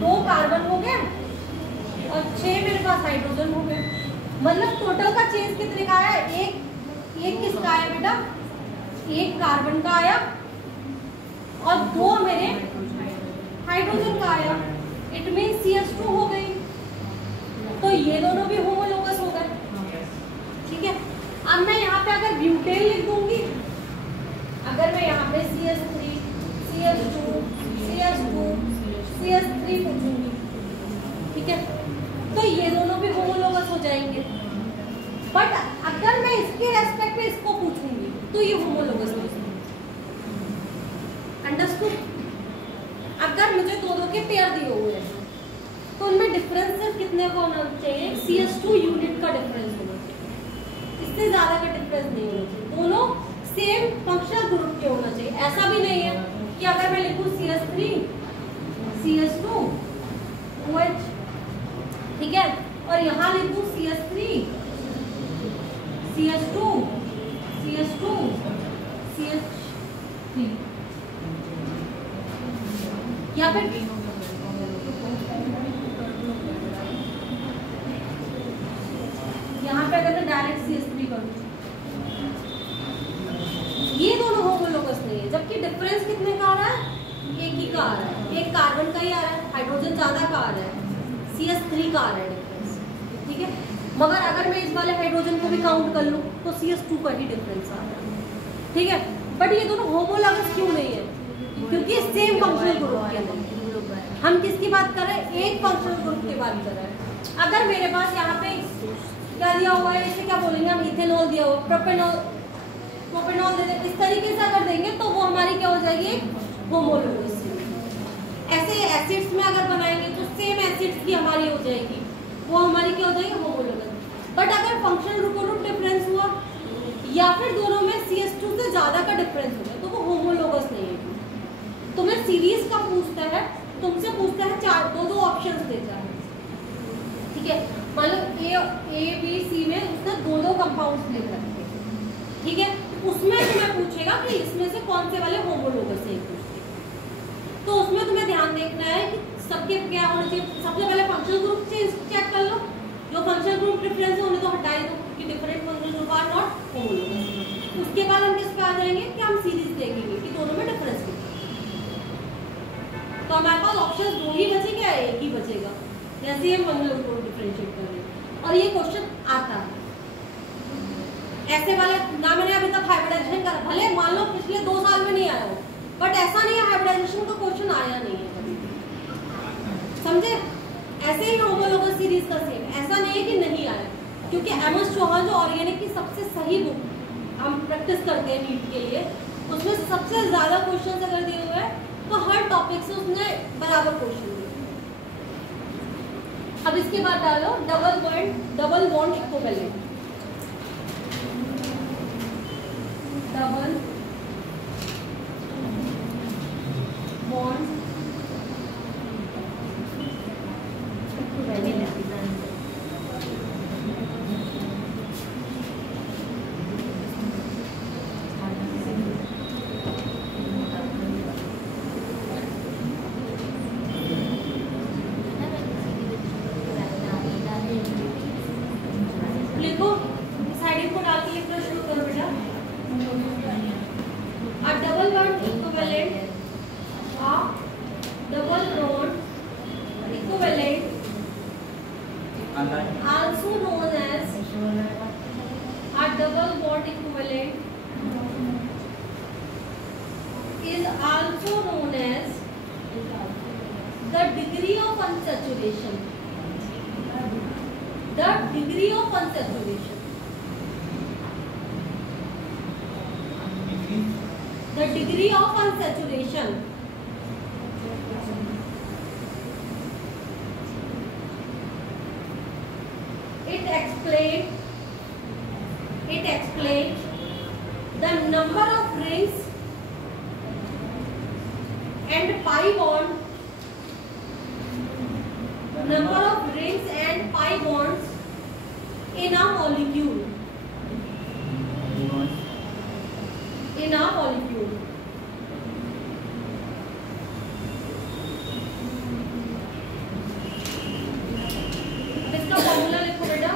2 कार्बन हो गए और 6 मेरे पास हाइड्रोजन हो गए। मतलब टोटल का चेंज कितने का आया, एक किसका आया बेटा, एक कार्बन का आया और 2 मेरे हाइड्रोजन का आया। इट मीन CH2 हो गई, तो ये दोनों भी होमोलोगस हो गए, ठीक है। अब मैं यहाँ पे अगर ब्यूटेन लिख दूंगी, अगर मैं यहाँ पे CH3, CH2, CH2, CH3 पूछूंगी, ठीक है, तो ये दोनों भी होमोलोगस हो जाएंगे। बट अगर मैं इसके रेस्पेक्ट में इसको पूछूंगी तो ये होमोलोगस हो जाएंगे। अंडरस्टूड? अगर मुझे दो के पेयर दिए हुए हैं तो उनमें डिफरेंस सिर्फ कितने का होना चाहिए? CH2 यूनिट का डिफरेंस होना चाहिए, इससे ज्यादा का डिफरेंस नहीं होना चाहिए। दोनों सेम फंक्शनल ग्रुप के होना चाहिए। ऐसा भी नहीं है कि अगर मैं लिखूं CH3 CH2 OH, ठीक है, और यहाँ लिखूं CH3 CH2 CH2 CH3, या फिर यहाँ पे अगर मैं डायरेक्ट CH3 करूँ, ये दोनों होमोलोगस नहीं है, जबकि डिफरेंस कितने का आ रहा है? एक ही का आ रहा है, एक कार्बन का ही आ रहा है, हाइड्रोजन ज्यादा का आ रहा है, CH3 का आ रहा है डिफरेंस, ठीक है। मगर अगर मैं इस वाले हाइड्रोजन को भी काउंट कर लूँ तो CH2 का ही डिफरेंस आ रहा है, ठीक है। बट ये दोनों होमोलोगस क्यों नहीं है? क्योंकि सेम फंक्शनल ग्रुप के हैं। हम किसकी बात कर रहे हैं? एक फंक्शनल ग्रुप की बात कर रहे हैं। अगर मेरे पास यहाँ पे क्या दिया हुआ है, इसे क्या बोलेंगे हम? इथेनॉल दिया हुआ, प्रोपेनॉल दे दें, इस तरीके से अगर देंगे तो वो हमारी क्या हो जाएगी? होमोलोगस। ऐसे एसिड्स में अगर बनाएंगे तो सेम एसिड्स की हमारी हो जाएगी, वो हमारी क्या हो जाएगी? होमोलोगस। बट अगर फंक्शनल ग्रुप डिफरेंस हुआ या फिर दोनों में CH2 से ज्यादा का डिफरेंस हो गया तो वो होमोलोगस नहीं है। तुम्हें सीरीज का पूछता है, तुमसे पूछता है चार दो ऑप्शंस देता है, ठीक है। मान लो A B C में उसने दो कंपाउंड्स लिख रखे, ठीक है, उसमें तुम्हें पूछेगा कि इसमें से कौन से वाले होमोलोगस है, तो उसमें तुम्हें ध्यान देखना है कि सबके क्या होना चाहिए। सबसे पहले फंक्शनल ग्रुप चेक कर लो, जो फंक्शनल ग्रुप डिफरेंस है उन्हें तो हटा दो कि different functional group are not homologous. उसके बाद हम किस पे आ जाएंगे कि हम सीरीज देखेंगे कि दोनों में डिफरेंस कितना। तो हमारे पास ऑप्शन दो ही बचेगा या एक ही बचेगा, जैसे हम फंक्शनल ग्रुप डिफरेंशिएट कर रहे हैं। और ये क्वेश्चन आता है ऐसे वाले ना, मैंने अभी तक हाइब्रिडाइजेशन करा, भले मान लो पिछले 2 साल में नहीं आया हो, बट ऐसा नहीं है हाइब्रिडाइजेशन का क्वेश्चन आया नहीं है कभी, समझे? ऐसे ही होमोलोगस सीरीज का सेम, ऐसा नहीं है कि नहीं आया, क्योंकि एमएस चौहान जो ऑर्गेनिक की सबसे सही बुक हम प्रैक्टिस करते हैं नीट के लिए, उसमें सबसे ज्यादा क्वेश्चन अगर दिए हुए हैं तो हर टॉपिक से उसने बराबर क्वेश्चन दिए। अब इसके बाद डालो double bond equivalent, double bond लिखो, इस हेडिंग को डाल के लिखना शुरू करो बेटा। A double bond equivalent, a double bond equivalent, also known as a double bond equivalent, is also known as the degree of unsaturation. The degree of unsaturation. The degree of unsaturation. It explains the number of rings and pi bond. Number of rings and pi bonds in a molecule. In a molecule. इसका फॉर्मूला लिखो बेटा।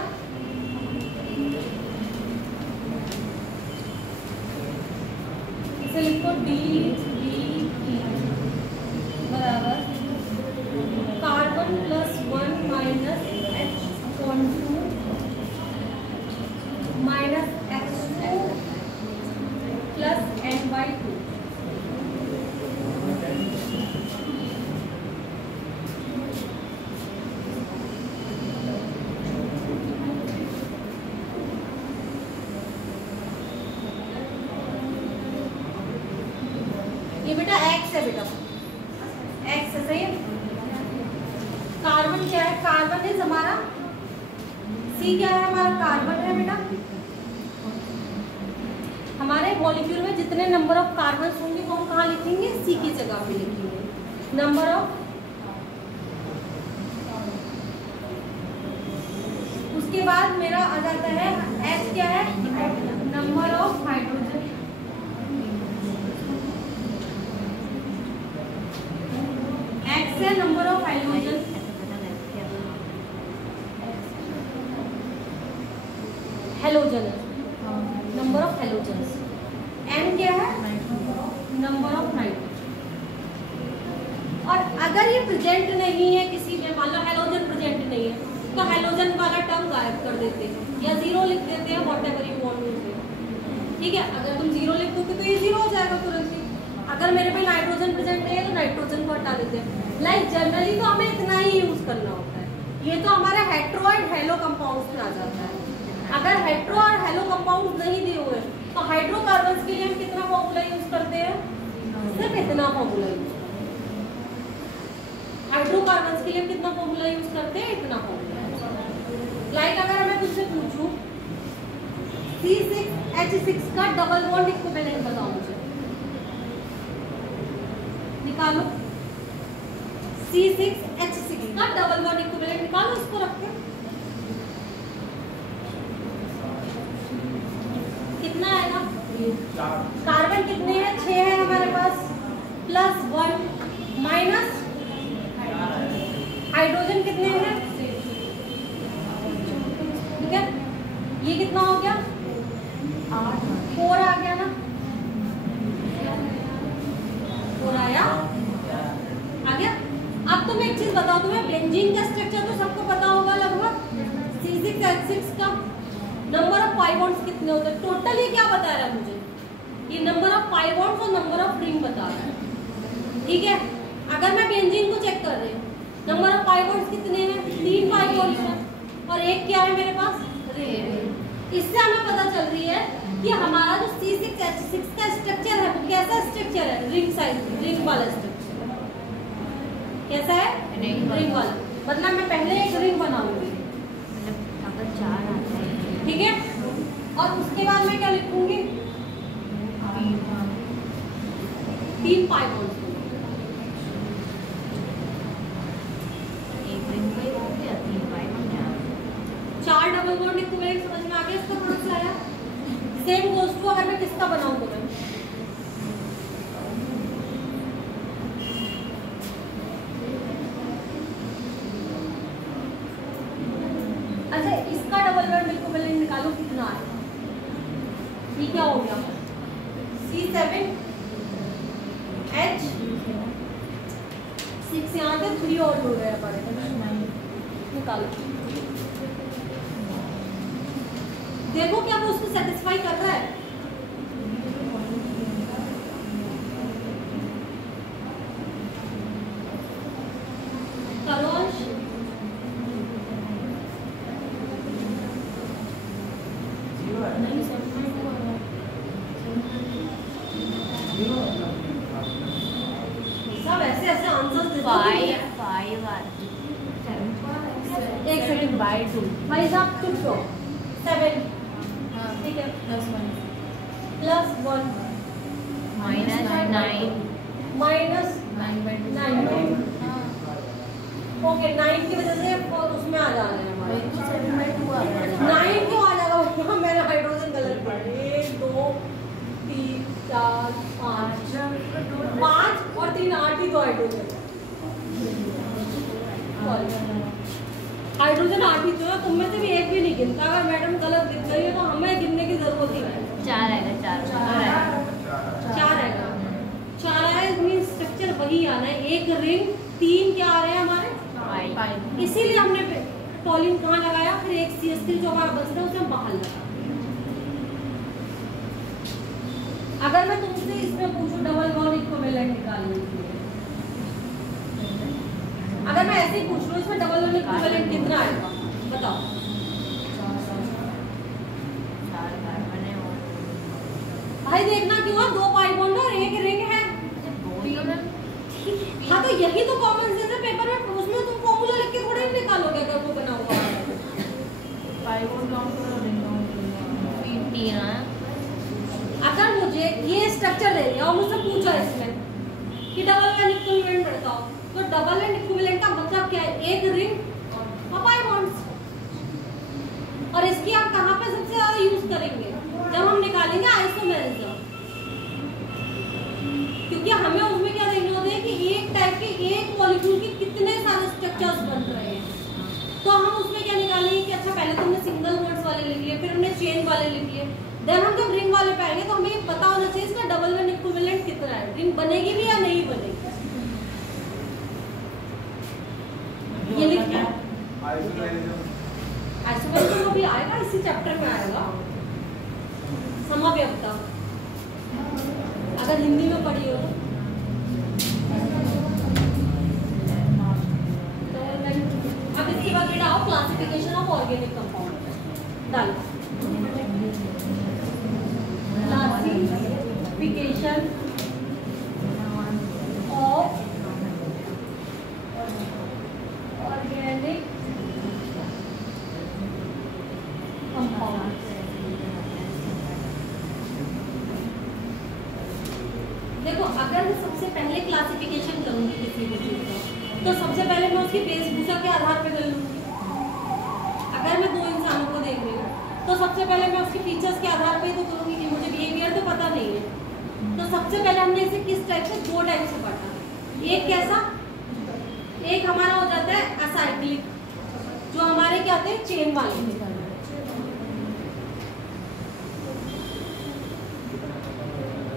इसे लिखो DBE बराबर carbon +1 minus H2 minus X2 plus NY2 carbon क्या है? कार्बन इज हमारा C क्या है? हमारा कार्बन है बेटा। हमारे मॉलिक्यूल में जितने नंबर ऑफ कार्बन होंगे वो हम कहाँ लिखेंगे? C की जगह पे लिखेंगे। नंबर ऑफ, उसके बाद मेरा आ जाता है H क्या है? Number of hydrogen. X है number of hydrogen. Halogen, number of halogen. N क्या है? Number of nitrogen. और अगर ये प्रेजेंट नहीं है किसी में, मान लो हेलोजन प्रेजेंट नहीं है, तो हेलोजन वाला टर्म गायब कर देते हैं या जीरो लिख देते हैं, व्हाटएवर यू वांट टू से। ठीक है, अगर तुम जीरो लिख दोगे तो ये जीरो हो जाएगा तुरंत ही। अगर मेरे पे नाइट्रोजन प्रेजेंट नहीं है तो नाइट्रोजन को हटा देते हैं। लाइक जनरली तो हमें इतना ही यूज करना होता है। ये तो हमारे हेट्रो एंड हेलो कंपाउंड्स में आ जाता है। अगर हेट्रो और हेलो कंपाउंड नहीं दिए हुए तो हाइड्रोकार्बन्स के लिए हम कितना फॉर्मूला यूज करते हैं? सिर्फ इतना फॉर्मूला यूज करते हैं। हाइड्रोकार्बन्स के लिए हम कितना फॉर्मूला यूज करते हैं? इतना फॉर्मूला। लाइक अगर मैं तुझसे पूछूं C6H6 का डबल बॉन्ड इक्विवेलेंट बताओ मुझे, निकालो। C6H6 का डबल बॉन्ड इक्विवेलेंट निकालो, इसको रख के कितना आएगा? कार्बन कितने हैं? 6 है हमारे पास, प्लस 1 माइनस हाइड्रोजन कितने हैं? ठीक है, ये कितना हो गया? 4 आ गया ना? 4 आया, आ गया। अब तुम एक चीज बताओ, तुम्हें बेंजीन का स्ट्रक्चर तो सबको पता होगा लगभग। C6H6 का नंबर ऑफ पाई बॉन्ड्स कितने होते हैं? टोटल ये क्या बता रहा है मुझे? ये नंबर ऑफ पाई बॉन्ड्स और नंबर ऑफ रिंग बता रहा है। ठीक है, अगर मैं बेंजीन को चेक कर रही हूँ, नंबर ऑफ पाई बॉन्ड्स कितने हैं? 3 पाई बॉन्ड्स हैं और एक क्या है मेरे पास? रिंग। इससे हमें पता चल रही है कि हमारा जो C6H6 का स्ट्रक्चर है वो कैसा स्ट्रक्चर है? रिंग साइज, रिंग वाला स्ट्रक्चर। कैसा है? रिंग वाला। मतलब मैं पहले एक रिंग बनाऊंगी, ठीक है, और उसके बाद मैं क्या लिखूंगी? 3 पाई बॉन्ड्स। चार डबल बॉन्ड इक्विवेलेंट समझ में आ गया? इसका कौन सा आया? सेम गोज़ टू अगर मैं किसका बनाऊं तो मैं अच्छा इसका डबल बॉन्ड इक्विवेलेंट निकालो, कितना है? ये क्या हो गया? C7H6 यहाँ पे 3 और हो गया हमारे। निकालो, देखो क्या वो उसको सेटिस्फाई कर रहा है? करोश सब ऐसे ऐसे आंसर्स देते हैं। 1 सेकंड, बाय 2 भाई साहब चुप रहो। 7 ठीक है, प्लस 1 माइनस 9 ओके 9 की वजह से उसमें आ जा रहे हैं हमारे 9 क्यों आ जाएगा? मैंने हाइड्रोजन गलत किया। 1 2 3 4 5 और 3 8 ही तो हाइड्रोजन हाइड्रोजन 8 ही तो है। तुम में से भी एक भी नहीं गिनता। अगर मैडम गलत गिन गई है तो हमें गिनने की जरूरत ही नहीं। 4 आएगा, 4 आएगा। 4 आए मीन स्ट्रक्चर वही आना है। एक रिंग 3 क्या आ रहे हैं हमारे? इसीलिए हमने पॉलिन कहाँ लगाया? फिर एक CH3 जो हमारा बचता है उसे हम बाहर लगा। अगर मैं तुमसे इसमें पूछूं डबल बॉन्ड इक्विवेलेंट निकालने के लिए, अगर मैं ऐसे ही पूछ लूं इसमें डबल बॉन्ड इक्विवेलेंट कितना आएगा बताओ? भाई देखना क्यों है? 2 पाई बॉन्ड और एक रिंग है। हाँ तो यही तो कॉमन सेंस है पेपर में। उसमें तुम फॉर्मूला लिख के गया और मुझसे पूछा इसमें कि डबल एंड इक्विवेलेंट बताओ, तो डबल एंड इक्विवेलेंट का मतलब क्या है? एक रिंग और पाई बॉन्ड्स। और इसकी आप कहाँ पे सबसे ज्यादा यूज करेंगे? जब हम निकालेंगे आइसोमेरिज्म, क्योंकि हमें उसमें क्या देखना होता है कि एक टाइप के एक मॉलिक्यूल के कितने सारे स्ट्रक्चर्स बन रहे हैं। तो हम उसमें क्या निकालेंगे कि अच्छा पहले तो हमने सिंगल बॉन्ड्स वाले लिख लिए, फिर हमने चेन वाले लिख लिए, देन हम जब रिंग वाले पे आएंगे तो हमें ये पता होना चाहिए इसका डबल एंड इक्विवेलेंट कितना है, रिंग बनेगी भी या नहीं बनेगी। ये लिखना आइसोमेरिज्म भी आएगा, इसी चैप्टर में आएगा, समव्यवता, अगर हिंदी में पढ़ी हो तो। अब इसके बाद बेटा आओ क्लासिफिकेशन ऑफ ऑर्गेनिक कंपाउंड डालो। Classification of organic compound. देखो अगर मैं सबसे पहले क्लासिफिकेशन करूंगी किसी भी चीज का, तो सबसे पहले मैं उसकी वेशभूषा के आधार पर कर लूंगी। अगर मैं दो इंसानों को देख रही हूँ तो सबसे पहले मैं उसके फीचर्स के आधार पर ही तो करूंगी कि मुझे बिहेवियर तो पता नहीं है। तो सबसे पहले हमने इसे किस टाइप से, दो टाइप से पढ़ा। एक कैसा, एक हमारा हो जाता है असाइक्लिक, जो हमारे क्या होते हैं चेन वाले,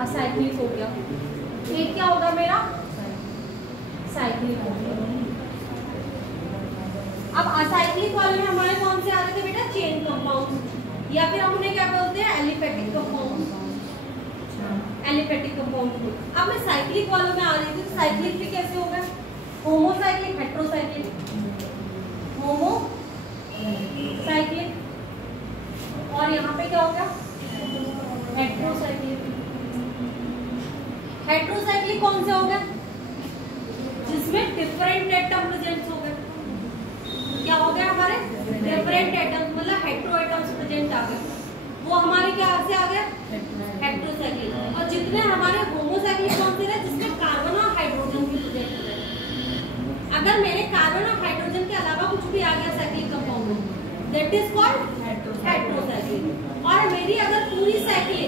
असाइक्लिक हो गया। एक क्या होगा मेरा, साइक्लिक हो गया। अब असाइक्लिक वाले में हमारे कौन से आ रहे थे बेटा, चेन कंपाउंड, या फिर हमने क्या बोलते हैं एलिफेटिक कंपाउंड, एलिफेटिक कंपाउंड। अब मैं साइक्लिक वालों में आ रही थी, तो साइक्लिक भी कैसे होगा, होमोसाइक्लिक, हेट्रोसाइक्लिक, होमोसाइक्लिक, और यहाँ पे क्या होगा हेट्रोसाइक्लिक। हेट्रोसाइक्लिक कौन से हो गए, जिसमें डिफरेंट एटम प्रेजेंट हो गए। क्या हो गया हमारे डिफरेंट एटम्स, मतलब हेट्रो एटम्स प्रेजेंट आ गए, वो हमारे क्या से आ गए हेट्रोसाइक्लिक। और जितने हमारे होमोसाइक्लिक कौन से रहे, जिसमें कार्बन और हाइड्रोजन भी प्रेजेंट है। अगर मेरे कार्बन और हाइड्रोजन के अलावा कुछ भी आ गया साइक्लिक कंपाउंड में, दैट इज कॉल्ड हेट्रोसाइक्लिक। और मेरी अगर पूरी साइकिल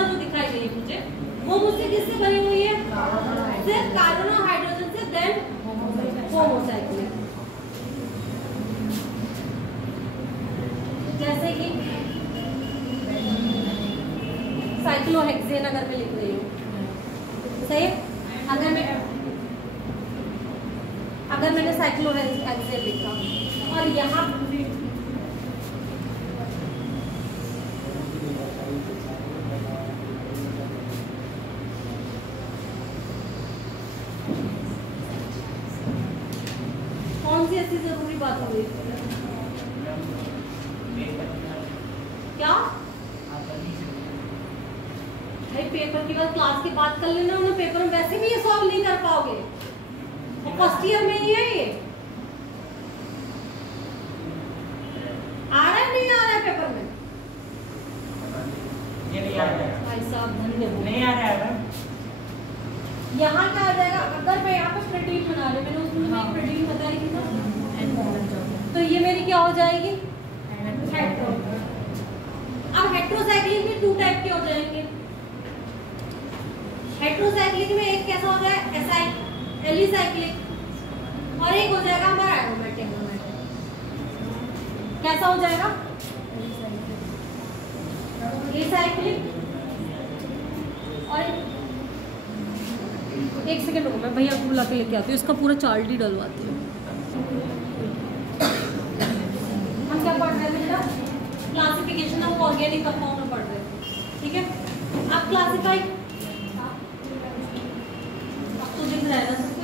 जो दिखाई गई मुझे, वो मुझसे किससे बनी हुई है, सिर्फ कार्बन और हाइड्रोजन से, देन होमोसाइक्लिक। जैसे कि साइक्लोहेक्सेन अगर मैं लिख रही हूँ, सही, अगर मैंने साइक्लोहेक्सेन लिखा और यहाँ कौन सी ऐसी जरूरी बात हो गई, क्या भाई पेपर की बात क्लास की बात कर लेना, उन्हें पेपर में वैसे भी ये सॉल्व नहीं कर पाओगे, और फर्स्ट ईयर में ही है ये। आ रहा है नहीं आ रहा है पेपर में, ये नहीं आ रहा है भाई साहब धन्यवाद। नहीं आ रहा है। यहाँ क्या आ जाएगा, अगर मैं यहाँ पे प्रोटीन बना रही, मैंने उसमें एक प्रोटीन बताई थी ना, तो ये मेरी क्या हो जाएगी हेट्रो। अब हेट्रोसाइक्लिक में टू टाइप के हो जाएंगे। हेट्रोसाइक्लिक में एक कैसा हो जाए एलिसाइक्लिक, और एक हो जाएगा हमारा एरोमेटिक। कैसा हो जाएगा एसाइक्लिक। और एक सेकंड रुको, मैं भैया को बुला के लेके आती हूँ, इसका पूरा चार्ट ही डलवाती हूँ। हम क्या पढ़ रहे थे बेटा, क्लासिफिकेशन ऑफ ऑर्गेनिक कंपाउंड में पढ़ रहे थे, ठीक है। अब क्लासिफाई, अब तो दिख रहा है ना सबको,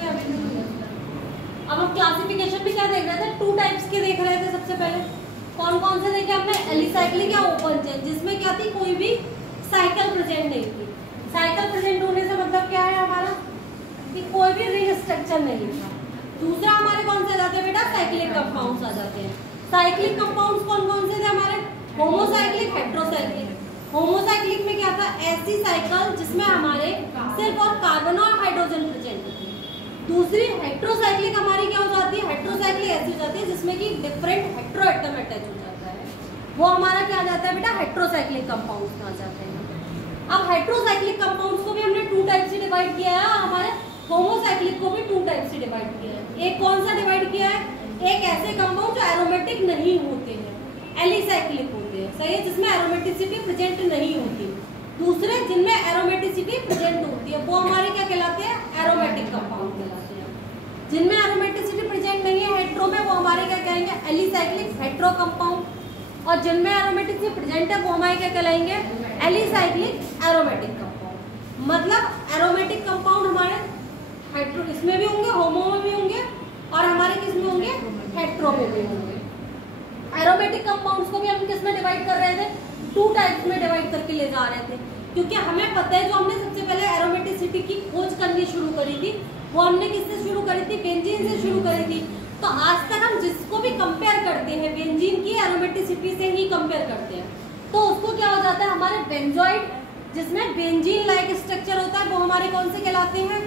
अब हम क्लासिफिकेशन भी क्या देख रहे थे, टू टाइप्स के देख रहे थे। सबसे पहले कौन कौन से देखे हमने, एलिसाइक्लिक या ओपन चेन, जिसमें क्या थी, कोई भी साइकिल प्रेजेंट नहीं थी। साइकिल प्रेजेंट होने से मतलब क्या है हमारा, कि कोई भी रिंग स्ट्रक्चर नहीं था। दूसरा हमारे कौन से आ जाते हैं बेटा, साइक्लिक कंपाउंड्स आ जाते हैं। साइक्लिक कंपाउंड्स कौन कौन से थे हमारे, होमोसाइक्लिक, हेट्रोसाइक्लिक। होमोसाइक्लिक में क्या था, ऐसी साइकिल जिसमें हमारे सिर्फ और कार्बन और हाइड्रोजन प्रेजेंट होते हैं। दूसरी हेट्रोसाइक्लिक हमारी क्या हो जाती है, हेट्रोसाइक्लिक ऐसी हो जाती है जिसमें कि डिफरेंट हेट्रो एटम अटैच हो जाता है, वो हमारा क्या आ जाता है बेटा, हेट्रोसाइक्लिक कंपाउंड्स में आ जाते हैं। अब हेट्रोसाइक्लिक कंपाउंड्स को भी हमने 2 टाइप से डिवाइड किया है, हमारे होमोसाइक्लिक को भी 2 टाइप से डिवाइड किया है। एक कौन सा डिवाइड किया है, एक ऐसे कंपाउंड जो एरोमेटिक नहीं होते हैं, एलिसाइक्लिक होते हैं, सही है, जिसमें एरोमेटिसिटी प्रेजेंट नहीं होती। दूसरे जिनमें एरोमेटिसिटी प्रेजेंट होती है वो हमारे क्या कहलाते हैं, एरोमेटिक कंपाउंड कहलाते हैं। जिनमें एरोमेटिसिटी प्रेजेंट नहीं है हेट्रो में, वो हमारे क्या कहेंगे, एलिसाइक्लिक हेट्रो कंपाउंड, और जिनमें एरोमेटिसिटी प्रेजेंट है वो हमारे क्या कहलाएंगे, एलिसाइक्लिक एरोमेटिक कंपाउंड। मतलब एरोमेटिक कंपाउंड हमारे हेट्रो इसमें भी होंगे, होमो में भी होंगे, और हमारे किस में होंगे, हेट्रो में भी होंगे। एरोमेटिक कंपाउंड्स को भी हम किस में डिवाइड कर रहे थे, 2 टाइप्स में डिवाइड करके ले जा रहे थे, क्योंकि हमें पता है जो हमने सबसे पहले एरोमेटिसिटी की खोज करनी शुरू करी थी वो हमने किससे शुरू करी थी, बेंजीन से शुरू करी थी। तो आज तक हम जिसको भी कंपेयर करते हैं बेंजीन की एरोमेटिसिटी से ही कंपेयर करते हैं, तो उसको क्या हो जाता है, हमारे बेंजोइड जिसमें बेंजीन लाइक स्ट्रक्चर होता है वो हमारे कौन से कहलाते हैं,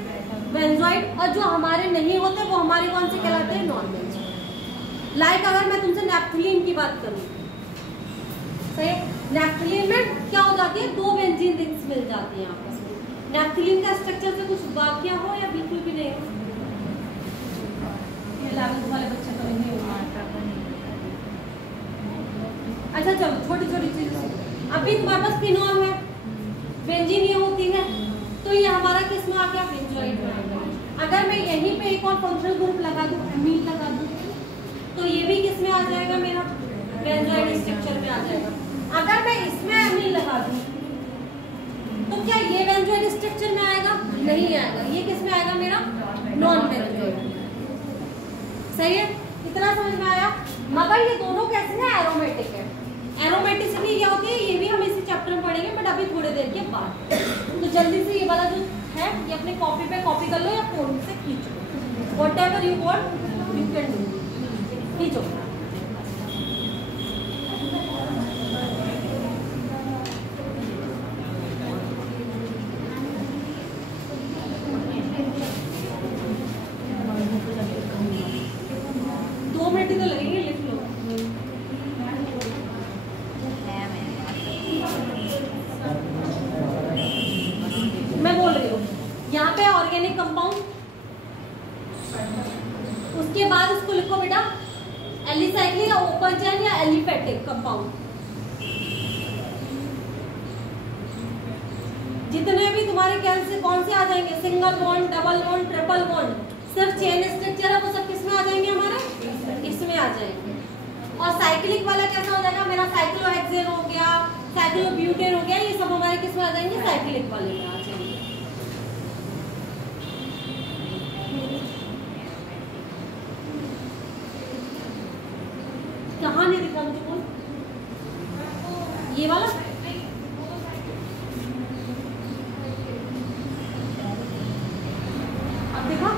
बेंजोइड, और जो हमारे नहीं होते वो हमारे कौन से कहलाते हैं, नॉन बेंजोइड। लाइक अगर मैं तुमसे नैप्थलीन की बात करूं, सही, नैप्थलीन में क्या हो जाती है, 2 बेंजीन रिंग्स मिल जाती हैं आपस में। नैप्थलीन का स्ट्रक्चर से कुछ वाक्य हो या बिल्कुल भी नहीं हो, 11th वाले बच्चे तो नहीं होगा। अच्छा चलो छोटी छोटी चीजें, अभी तुम्हारे पास फिनोल है, बेंजीन ये होती है, तो ये हमारा किस में आ गया, बेंजोइड में आ गया। अगर मैं यहीं पे एक और फंक्शनल ग्रुप लगा दूं, एमीन लगा दूं, तो ये भी किस में आ जाएगा, मेरा बेंजोइड स्ट्रक्चर में आ जाएगा। अगर मैं इसमें एमीन लगा दूं तो क्या ये बेंजोइड स्ट्रक्चर में आएगा, नहीं आएगा, ये किस में आएगा, मेरा नॉन बेंजोइड। सही है, इतना समझ में आया। मगर ये दोनों कैसे हैं, एरोमेटिक है। एरोमेटिसिटी क्या होती है ये भी हम इसी चैप्टर में पढ़ेंगे, बट अभी थोड़ी देर के बाद। तो जल्दी से ये वाला जो है ये अपने कॉपी पे कॉपी कर लो या फोन से खींचो, whatever you want you can do, खींचो। उसके बाद इसको लिखो बेटा एलिसाइक्लिक या ओपन चेन या एलिफेटिक कंपाउंड। जितने भी तुम्हारे ख्याल से कौन से आ जाएंगे, single bond, double bond, triple bond, सिर्फ चेन स्ट्रक्चर है वो सब किस में आ जाएंगे, हमारे इसमें आ जाएंगे। और साइक्लिक वाला कैसा हो जाएगा, मेरा साइक्लोहेक्सेन हो गया, साइक्लोब्यूटेन हो गया, ये सब हमारे किस में आ जाएंगे, साइक्लिक वाले में आ जाएंगे। कहाँ नहीं दिखा मुझको ये वाला, अब देखा,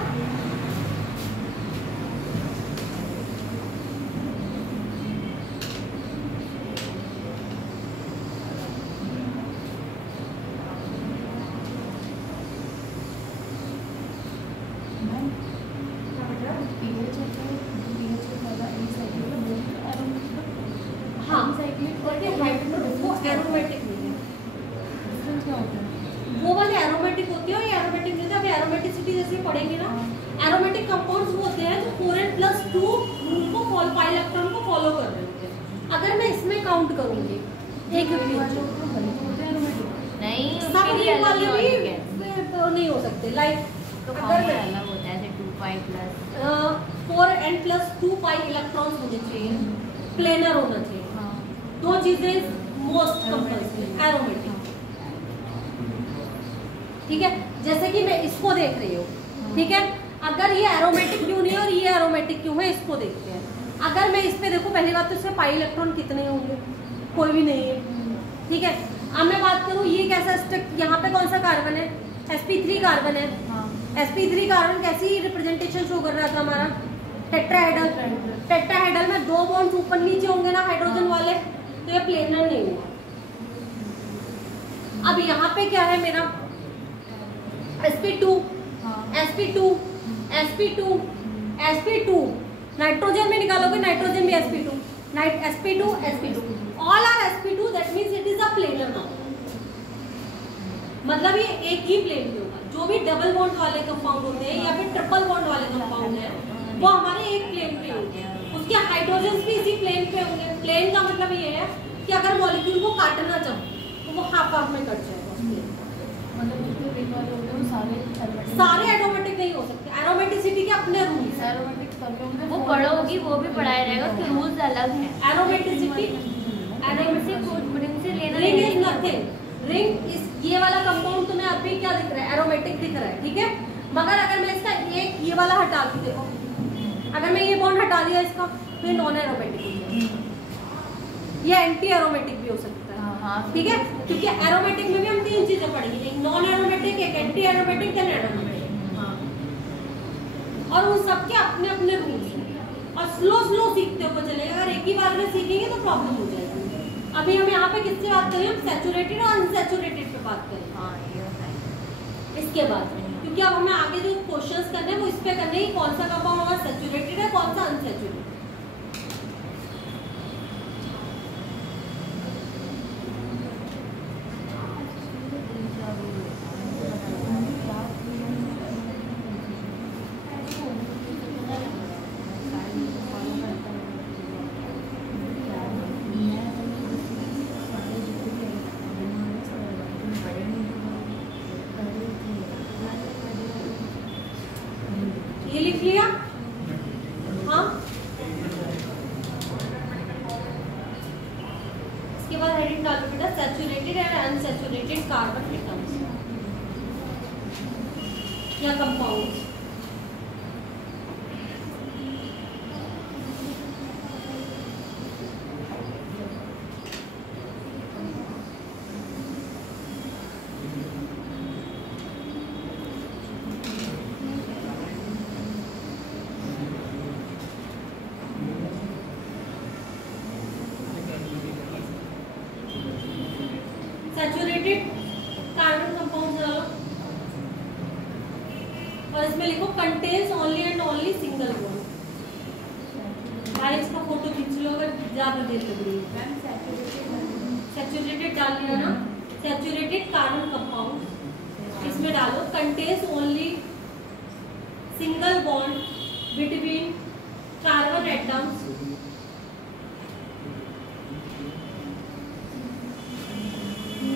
एरोमेटिक नहीं है, वो वाले एरोमेटिक होते हैं, ये एरोमेटिक नहीं है। अभी एरोमेटिसिटी जैसे पढ़ेंगे ना, एरोमेटिक कंपाउंड्स वो होते हैं जो 4n+2 रूल को फॉलो, पाई इलेक्ट्रॉन को फॉलो कर रहे होते हैं। अगर मैं इसमें काउंट करूंगी एक नहीं, सब रिंग वाले भी तो नहीं हो सकते। लाइक अगर अलग होता है 4n+2 पाई इलेक्ट्रॉन्स होने चाहिए, प्लेनर होना चाहिए, दो चीजें मोस्ट कंपल्सरी एरोमेटिक, ठीक है। जैसे कि मैं इसको देख रही हूँ, ठीक है, अगर ये एरोमेटिक क्यों नहीं है और ये एरोमेटिक क्यों है, इसको देखते हैं। अगर मैं इस पे देखूँ, पहली बात तो इसमें पाई इलेक्ट्रॉन कितने होंगे, कोई भी नहीं है, ठीक है। अब मैं बात करूँ ये कैसा स्ट्रक्चर, यहाँ पे कौन सा कार्बन है, sp3 कार्बन है, sp3 कार्बन कैसी रिप्रेजेंटेशन शो कर रहा था हमारा, टेट्राहेड्रल। टेट्राहेड्रल में 2 बॉन्ड्स ऊपर नीचे होंगे ना हाइड्रोजन वाले, तो ये प्लेनर नहीं हुआ, अब यहाँ पे क्या है मेरा sp2 sp2 sp2 sp2 nitrogen में निकालोगे नाइट्रोजन में sp2 sp2 sp2 all are sp2 that means it is a planar bond. मतलब ये एक ही प्लेन पे होगा। जो भी डबल बॉन्ड वाले कंपाउंड होते हैं या फिर ट्रिपल बॉन्ड वाले कंपाउंड हैं वो हमारे एक प्लेन पे होंगे, उसके हाइड्रोजन्स भी इसी प्लेन पे होंगे। प्लेन का मतलब ये है कि अगर मॉलिक्यूल को काटना चाहो तो वो हाफ हाफ में कट जाएगा उस प्लेन। सारे एरोमेटिक नहीं हो सकते, एरोमेटिसिटी के अपने रूल्स। वो पढ़ोगी वो भी पढ़ाया जाएगा, उसके रूल्स अलग हैं। एरोमेटिसिटी रिंग से लेना रिंग इज नथिंग। रिंग इस ये वाला कंपाउंड तुम्हें अभी क्या दिख रहा है, एरोमेटिक दिख रहा है, ठीक है। मगर अगर मैं इसका एक ये वाला हटा दूं, देखो अगर मैं ये बॉन्ड हटा दिया इसका तो ये नॉन एरोमेटिक हो जाएगा। ये एंटी एरोमेटिक भी हो सकता है, ठीक है। क्योंकि एरोमेटिक में भी हम तीन चीजें पढ़ेंगे, एक नॉन एरोमेटिक, एक एंटी एरोमेटिक, देन एरोमेटिक। और उन सबके अपने अपने रूल्स हैं और स्लो सीखते हुए चलेगा। अगर एक ही बार में सीखेंगे तो प्रॉब्लम हो जाएगी। अभी हम यहाँ पे किससे बात करें, हम सैचुरेटेड और अनसैचुरेटेड पे बात करें इसके बाद, क्योंकि अब हमें आगे जो क्वेश्चंस करने हैं वो इस पे करने हैं, कौन सा कंपाउंड हमारा सैचुरेटेड है, कौन सा अनसैचुरेटेड। ये लिख लिया, हाँ। इसके बाद हेडिंग डालो बेटा, saturated and unsaturated carbon atoms या कंपाउंड्स। सैचुरेटेड कार्बन कंपाउंड डालो और इसमें लिखो contains only and only single bond. भाई इसका फोटो खींच लो अगर ज्यादा देर लग रही है। सैचुरेटेड डाल लिया ना, सैचुरेटेड कार्बन कंपाउंड इसमें डालो contains only single bond between carbon atoms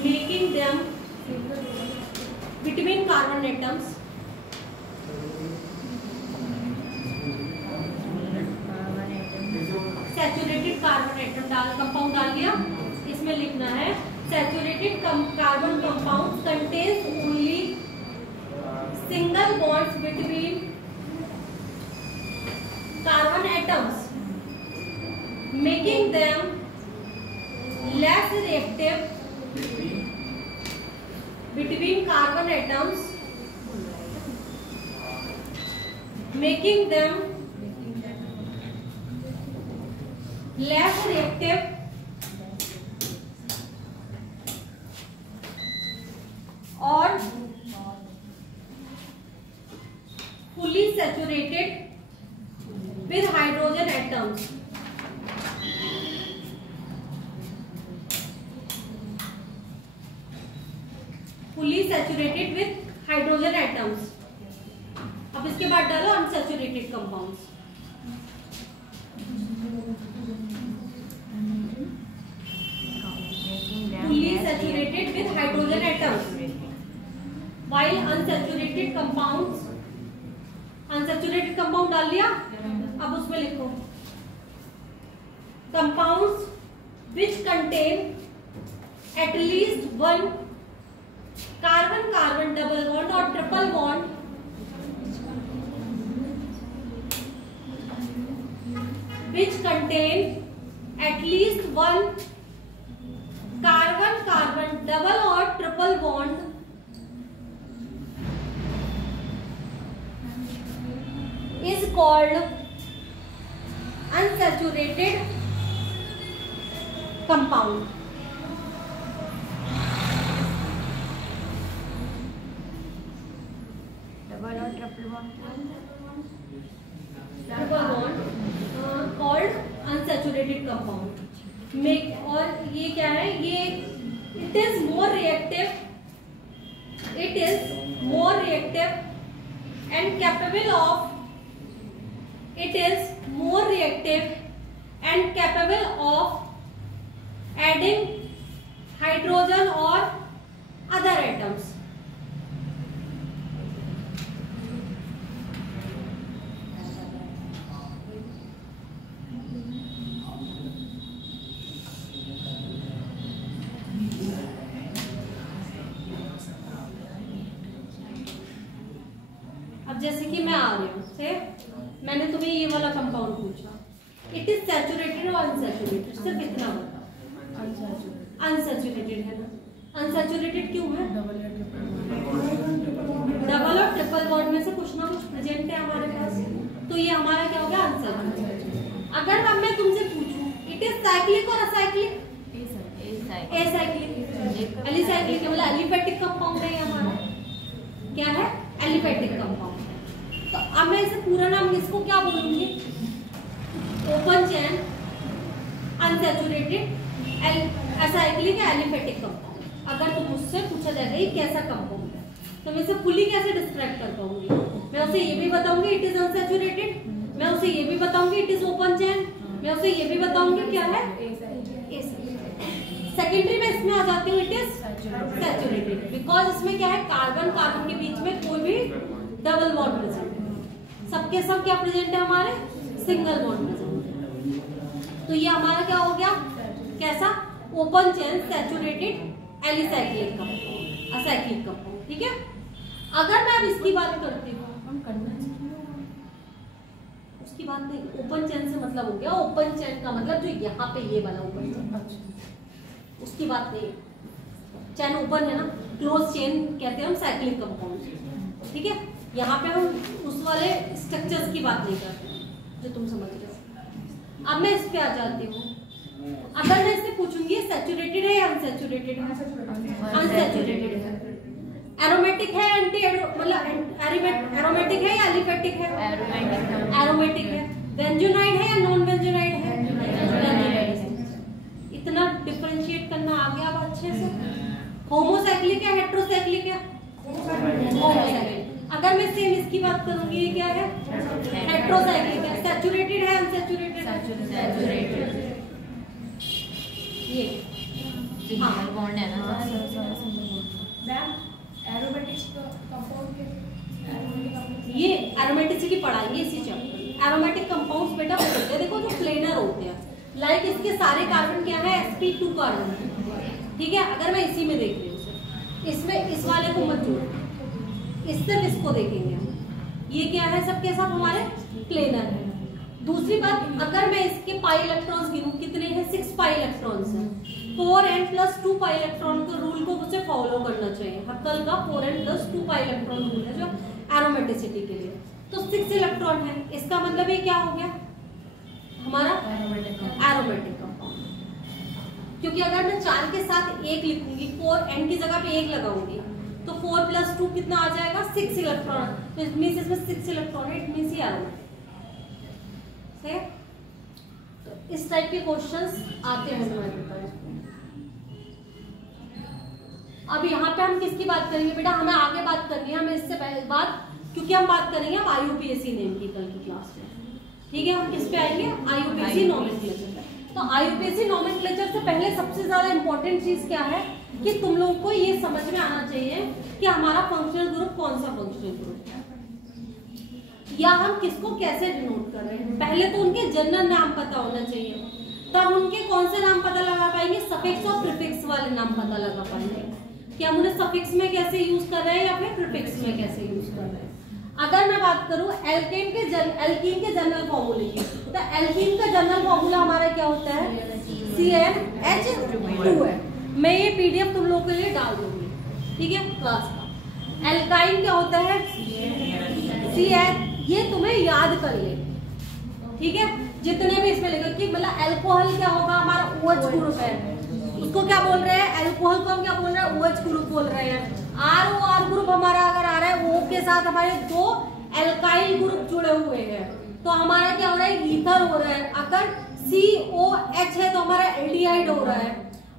making them between carbon atoms saturated carbon atom डाल कंपाउंड डाल लिया। इसमें लिखना है saturated carbon compound contains only single bonds between carbon atoms making them less reactive between carbon atoms, making them less reactive or fully saturated with hydrogen atoms. fully saturated with hydrogen atoms। अब इसके बाद डालो unsaturated compounds। fully saturated with hydrogen atoms while unsaturated compounds, unsaturated compound डाल लिया। अब उसमें लिखो compounds which contain at least one carbon carbon double bond और triple bond which contain at least one carbon carbon double और triple bond is called unsaturated compound। Unsaturated compound में, और ये क्या है, ये it is more reactive and capable of adding hydrogen और अदर एटम्स। अब जैसे कि मैं आ रही हूँ से मैंने तुम्हें ये वाला कंपाउंड पूछा, इट इज सैचुरेटेड और अनसैचुरेटेड, सिर्फ इतना बताओ। अनसैचुरेटेड है ना, अनसैचुरेटेड क्यों है? डबल और ट्रिपल बॉन्ड में से कुछ ना कुछ प्रेजेंट है हमारे पास, तो ये हमारा क्या हो गया, अनसैचुरेटेड। अगर अब मैं तुमसे पूछूं इट इज साइक्लिक और असाइक्लिक? एसाइक्लिक, एलिसाइक्लिक मतलब एलिफेटिक कंपाउंड है ये हमारा, क्या है, एलिफेटिक कंपाउंड। तो अब मैं इसे पूरा नाम इसको क्या बोलूंगी, open chain unsaturated acyclic aliphatic compound. अगर तुम मुझसे पूछा जाएगा ये कैसा कंपाउंड है, तो मैं इसे फुली कैसे डिस्क्राइब कर पाऊंगी? मैं उसे ये भी बताऊंगी इट इज अनसैचुरेटेड, मैं उसे ये भी बताऊंगी इट इज ओपन चेन, मैं उसे ये भी बताऊंगी क्या है, सेकेंडरी में इसमें आ जाती हूँ इट इज सैचुरेटेड, बिकॉज इसमें क्या है, कार्बन कार्बन के बीच में कोई भी डबल बॉन्ड प्रेजेंट है, सबके सब क्या प्रेजेंट है हमारे, सिंगल बॉन्ड प्रेजेंट है। तो ये हमारा क्या हो गया, कैसा, open chain saturated alicyclic compound, acyclic compound. ठीक है, अगर मैं अब इसकी बात करती हूँ, उसकी बात नहीं, ओपन चेन से मतलब हो गया, ओपन चेन का मतलब जो यहाँ पे ये वाला ओपन चेन, उसकी बात नहीं, चेन ओपन है ना, क्लोज चेन कहते हैं हम साइक्लिक कंपाउंड। ठीक है, यहाँ पे हम उस वाले स्ट्रक्चर्स की बात नहीं करते जो तुम समझ रहे हो। अब मैं इस पे आ जाती हूँ, अगर मैं इससे पूछूंगी सैचुरेटेड है या अनसैचुरेटेड है, अनसैचुरेटेड है। एरोमेटिक है, एंटी मतलब एरोमेटिक है या एलिफेटिक है, एरोमेटिक है। बेंजोनाइड है या नॉन बेंजोनाइड है, इतना डिफरेंशिएट करना आ गया अब अच्छे से। होमोसाइक्लिक है, हेट्रोसाइक्लिक है, होमोसाइक्लिक। अगर मैं सेम इसकी बात करूंगी ये क्या है, हेट्रोसाइक्लिक है। सैचुरेटेड है, अनसैचुरेटेड, सैचुरेटेड। ये सिंगल बॉन्ड है ना, मैम एरोमेटिक कंपाउंड के, ये एरोमेटिसिटी पढ़ाएंगे इसी चैप्टर। एरोमेटिक कंपाउंड्स बेटा होते हैं, देखो जो प्लेनर होते हैं, लाइक इसके सारे कार्बन क्या है, sp2 कार्बन। ठीक है, अगर मैं इसी में देख रही हूँ, इसमें इस वाले को मत जोड़ो, सिर्फ इसको देखेंगे हम, ये क्या है, सबके सब हमारे प्लेनर है। दूसरी बात, अगर मैं इसके पाई इलेक्ट्रॉन्स गिनूं, कितने हैं, 6 पाई इलेक्ट्रॉन्स हैं। 4n+2 पाई इलेक्ट्रॉन के रूल को मुझे फॉलो करना चाहिए, हक्कल का 4n+2 पाई इलेक्ट्रॉन रूल है जो एरोमेटिसिटी के लिए। तो 6 इलेक्ट्रॉन है, इसका मतलब ये क्या हो गया हमारा एरोमेटिक कंपाउंड। क्योंकि अगर मैं 4 के साथ 1 लिखूंगी, 4n की जगह पे 1 लगाऊंगी, तो 4+2 कितना आ जाएगा, 6 इलेक्ट्रॉन। तो इट मींस इसमें 6 इलेक्ट्रॉन है, इट मींस ये एरोमेटिक है। तो इस टाइप के क्वेश्चंस आते हैं हमारे पास। अब यहाँ पे हम किसकी बात करेंगे बेटा, हमें आगे बात करनी है, हमें इससे पहले बात, क्योंकि हम बात करेंगे अब IUPAC नेम की कल की क्लास में। ठीक है, हम किस पे आएंगे, IUPAC नोमेनक्लेचर पे। तो IUPAC नोमेनक्लेचर से पहले सबसे ज्यादा इंपॉर्टेंट चीज क्या है कि तुम लोगों को ये समझ में आना चाहिए कि हमारा फंक्शनल ग्रुप कौन सा फंक्शनल ग्रुप है, या हम किसको कैसे डिनोट कर रहे हैं। पहले तो उनके जनरल नाम पता होना चाहिए, तब उनके कौन से नाम पता लगा पाएंगे, सफिक्स और प्रीफिक्स वाले नाम पता लगा पाएंगे कि हम उन्हें सफिक्स में कैसे यूज कर रहे हैं या फिर प्रीफिक्स में कैसे यूज कर रहे हैं। अगर मैं बात करूं एल्कीन के जनरल फॉर्मूले की, तो एल्कीन का जनरल फॉर्मूला हमारा क्या होता है, CnH2 है। मैं ये PDF तुम लोगों के लिए डाल दूंगी, ठीक है, क्लास का। एल्काइन क्या होता है, CH, ये तुम्हें याद कर ले, ठीक है। जितने भी इसमें लिखो कि मतलब अल्कोहल क्या होगा, हमारा OH ग्रुप है, उसको क्या बोल रहे हैं, अल्कोहल को हम क्या बोल रहे हैं, OH ग्रुप बोल रहे हैं। ROR ग्रुप हमारा अगर आ रहा है, O के साथ हमारे 2 एल्काइल ग्रुप जुड़े हुए हैं, तो हमारा क्या हो रहा है, ईथर हो रहा है। अगर COH है तो हमारा एल्डिहाइड हो रहा है।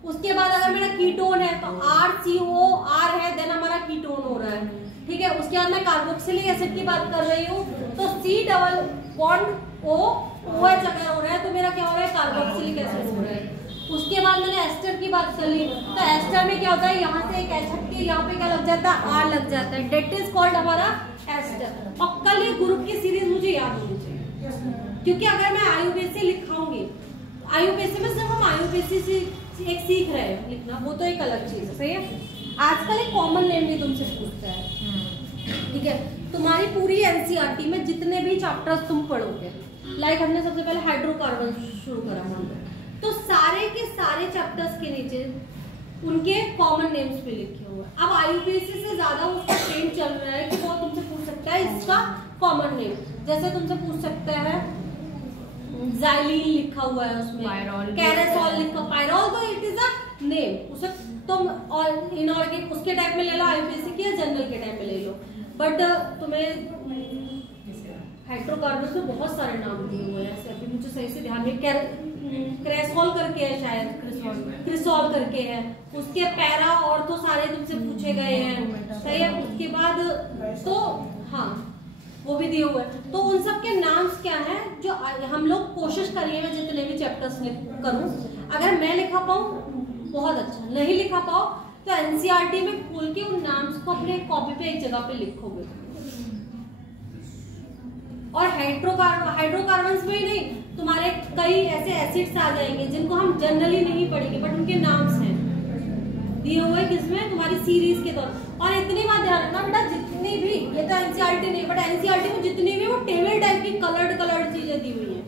उसके बाद अगर मेरा कीटोन है तो RCOR है, देन हमारा कीटोन हो रहा है। ठीक है, उसके बाद मैं कार्बोक्सिलिक एसिड की बात कर रही हूँ तो C डबल बॉन्ड OH अगर हो रहा है तो मेरा क्या हो रहा है, कार्बोक्सिलिक एसिड हो रहा है। उसके बाद मैंने एस्टर की बात कर ली तो एस्टर में क्या होता है, यहाँ से एक H हट के यहाँ पे क्या लग जाता है, R लग जाता है, डेट इज कॉल्ड हमारा एस्टर। और कल ये ग्रुप की सीरीज मुझे याद होनी चाहिए, क्योंकि अगर मैं आयुर्वेद लिखाऊंगी, आयुर्वेद में सिर्फ हम आयुर्वेद से एक सीख रहे हैं लिखना, वो तो एक अलग चीज है, सही है। आजकल एक कॉमन नेम भी तुमसे पूछता है, ठीक है। तुम्हारी पूरी एनसीईआरटी में जितने भी चैप्टर्स तुम पढ़ोगे, लाइक हमने सबसे पहले हाइड्रोकार्बन शुरू करा था, तो सारे के सारे चैप्टर्स के नीचे उनके कॉमन नेम्स भी लिखे हुए। अब आयुर्वेद से ज्यादा उसका ट्रेंड चल रहा है कि वो तुमसे पूछ सकता है इसका कॉमन नेम, जैसे तुमसे पूछ सकता है ज़ाइलीन लिखा हुआ है उसमें, कैरेसोल लिखा, पायरोल तो इट इज अ नेम, उसे तुम और इनऑर्गेनिक उसके टाइप में ले लो, आयुर्वेदिक या जनरल के टाइप में ले लो। बट तुम्हें हाइड्रोकार्बन में बहुत सारे नाम दिए हुए हैं, ऐसे अभी मुझे सही से ध्यान नहीं, क्रेसोल करके है शायद, क्रिसोल करके है, उसके पैरा और तो सारे तुमसे पूछे गए हैं, सही है। उसके बाद तो हाँ वो भी दिए हुए हैं। तो उन सब के नाम्स क्या हैं जो हम लोग कोशिश करिए मैं जितने भी चैप्टर्स करूं, अगर मैं लिखा पाऊं बहुत अच्छा, नहीं लिखा पाओ तो एनसीईआरटी में खोल के उन नाम्स को अपने कॉपी पे एक जगह पे लिखोगे। और हाइड्रोकार्बन्स में ही नहीं, तुम्हारे कई ऐसे एसिड्स आ जाएंगे जिनको हम जनरली नहीं पढ़ेंगे बट उनके नाम्स हैं दिए हुए किसमें, तुम्हारी सीरीज के दौरान। और इतनी बात ध्यान रखना बेटा, जितनी भी, ये तो एनसीईआरटी नहीं बट एनसीईआरटी में जितनी भी वो टेबल टाइप की कलर्ड चीजें दी हुई हैं,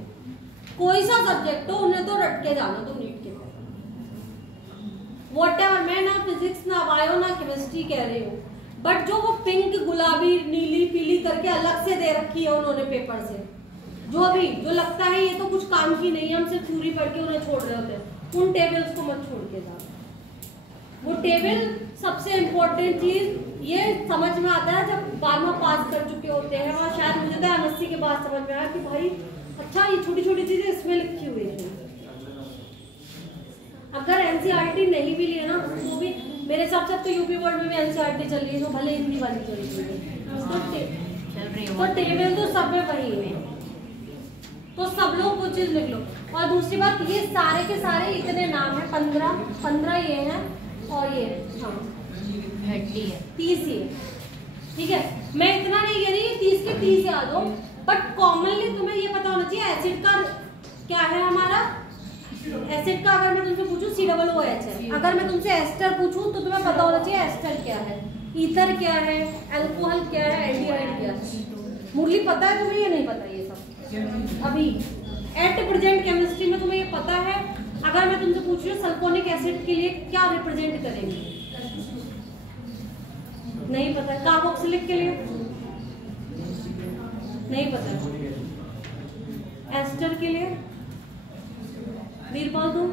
कोई सा सब्जेक्ट हो उन्हें तो रट के जाना तुम नीट के व्हाटएवर। मैं ना फिजिक्स ना बायो ना केमिस्ट्री कह रही हूँ, बट जो वो पिंक गुलाबी नीली पीली करके अलग से दे रखी है उन्होंने पेपर से, जो लगता है ये तो कुछ काम की नहीं है, हम सिर्फ थ्योरी पढ़ के उन्हें छोड़ रहे होते हैं, उन टेबल्स को मत छोड़ के जाओ। वो टेबल सबसे इम्पोर्टेंट चीज ये समझ में आता है जब 12वां पास कर चुके होते हैं, वहाँ शायद मुझे तो एमएससी के बाद समझ में आया कि भाई अच्छा ये छोटी छोटी चीजें इसमें लिखी हुई है। अगर एनसीईआरटी नहीं भी लिया ना वो भी मेरे हिसाब से तो यूपी बोर्ड में भी एनसीईआरटी चल रही है, तो भले हिंदी वाली चल रही है, तो टेबल तो सब में वही है, तो सब लोग वो चीज लिख लो। और दूसरी बात, ये सारे के सारे इतने नाम है, 15 ये हैं और ये हाँ 30 ये, ठीक है। मैं इतना नहीं कह रही 30 के 30 याद हो, बट कॉमनली तुम्हें ये पता होना चाहिए एसिड का क्या है हमारा। एसिड का अगर मैं तुमसे पूछूं COOH है, अगर मैं तुमसे एस्टर पूछूं तो तुम्हें पता होना चाहिए एस्टर क्या है, ईथर क्या है, अल्कोहल क्या है, एल्डिहाइड क्या है। मुरली पता है तुम्हें, ये नहीं पता ये सब अभी एट प्रेजेंट केमिस्ट्री में तुम्हें ये पता है। अगर मैं तुमसे पूछ रही हूँ सल्फोनिक एसिड के लिए क्या रिप्रेजेंट करेंगे, नहीं पता। कार्बोक्सिलिक के लिए नहीं पता, एस्टर के लिए वीरपाल तुम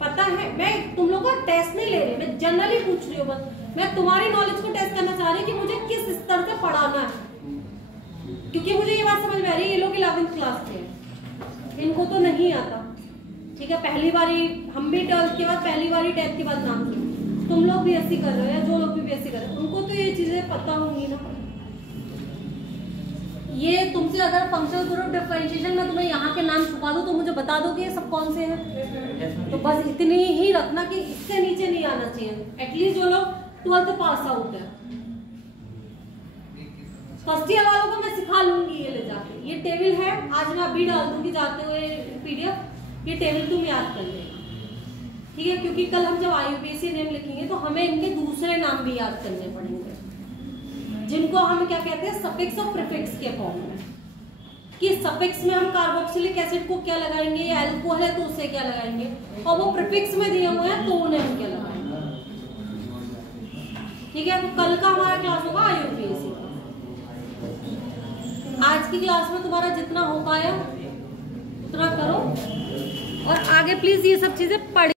पता है। मैं तुम लोगों का टेस्ट नहीं ले रही, मैं जनरली पूछ रही हूँ, बस मैं तुम्हारी नॉलेज को टेस्ट करना चाह रही हूँ कि मुझे किस स्तर से पढ़ाना है, क्योंकि मुझे ये बात समझ में आ रही है ये लोग 11th क्लास के हैं, इनको तो नहीं आता, ठीक है। पहली बारी हम भी 12th के बाद पहली बारी 10th के बाद नाम सुने, तुम लोग भी ऐसी कर रहे हो या जो लोग भी ऐसी कर रहे हैं उनको तो ये चीजें पता होंगी ना। ये तुमसे अगर फंक्शनल ग्रुप डिफरेंशिएशन में तुम्हें यहाँ के नाम छुपा दो तो मुझे बता दोगे ये सब कौन से हैं। तो बस इतनी ही रखना कि इससे नीचे नहीं आना चाहिए, एटलीस्ट जो लोग 12th पास आउट है। फर्स्ट ईयर वालों को मैं सिखा लूंगी ये ले जाके, ये टेबल है, आज मैं अभी डाल दूंगी जाते हुए PDF, ये टेबल तुम याद कर लेना, ठीक है। क्योंकि कल हम जब आयुर्वेद नेम लिखेंगे तो हमें इनके दूसरे नाम भी याद करने पड़ेंगे, जिनको हम क्या कहते हैं सफिक्स और प्रीफिक्स के फॉर्म में, कि सफिक्स में हम कार्बोक्सिलिक एसिड को क्या लगाएंगे, या अल्कोहल है तो उससे क्या लगाएंगे, और वो प्रीफिक्स में दिए हुए हैं तो उन्हें हम क्या लगाएंगे, ठीक है। तो कल का हमारा क्लास होगा आयुर्वेद का। आज की क्लास में तुम्हारा जितना हो पाया उतना करो, और आगे प्लीज ये सब चीजें पढ़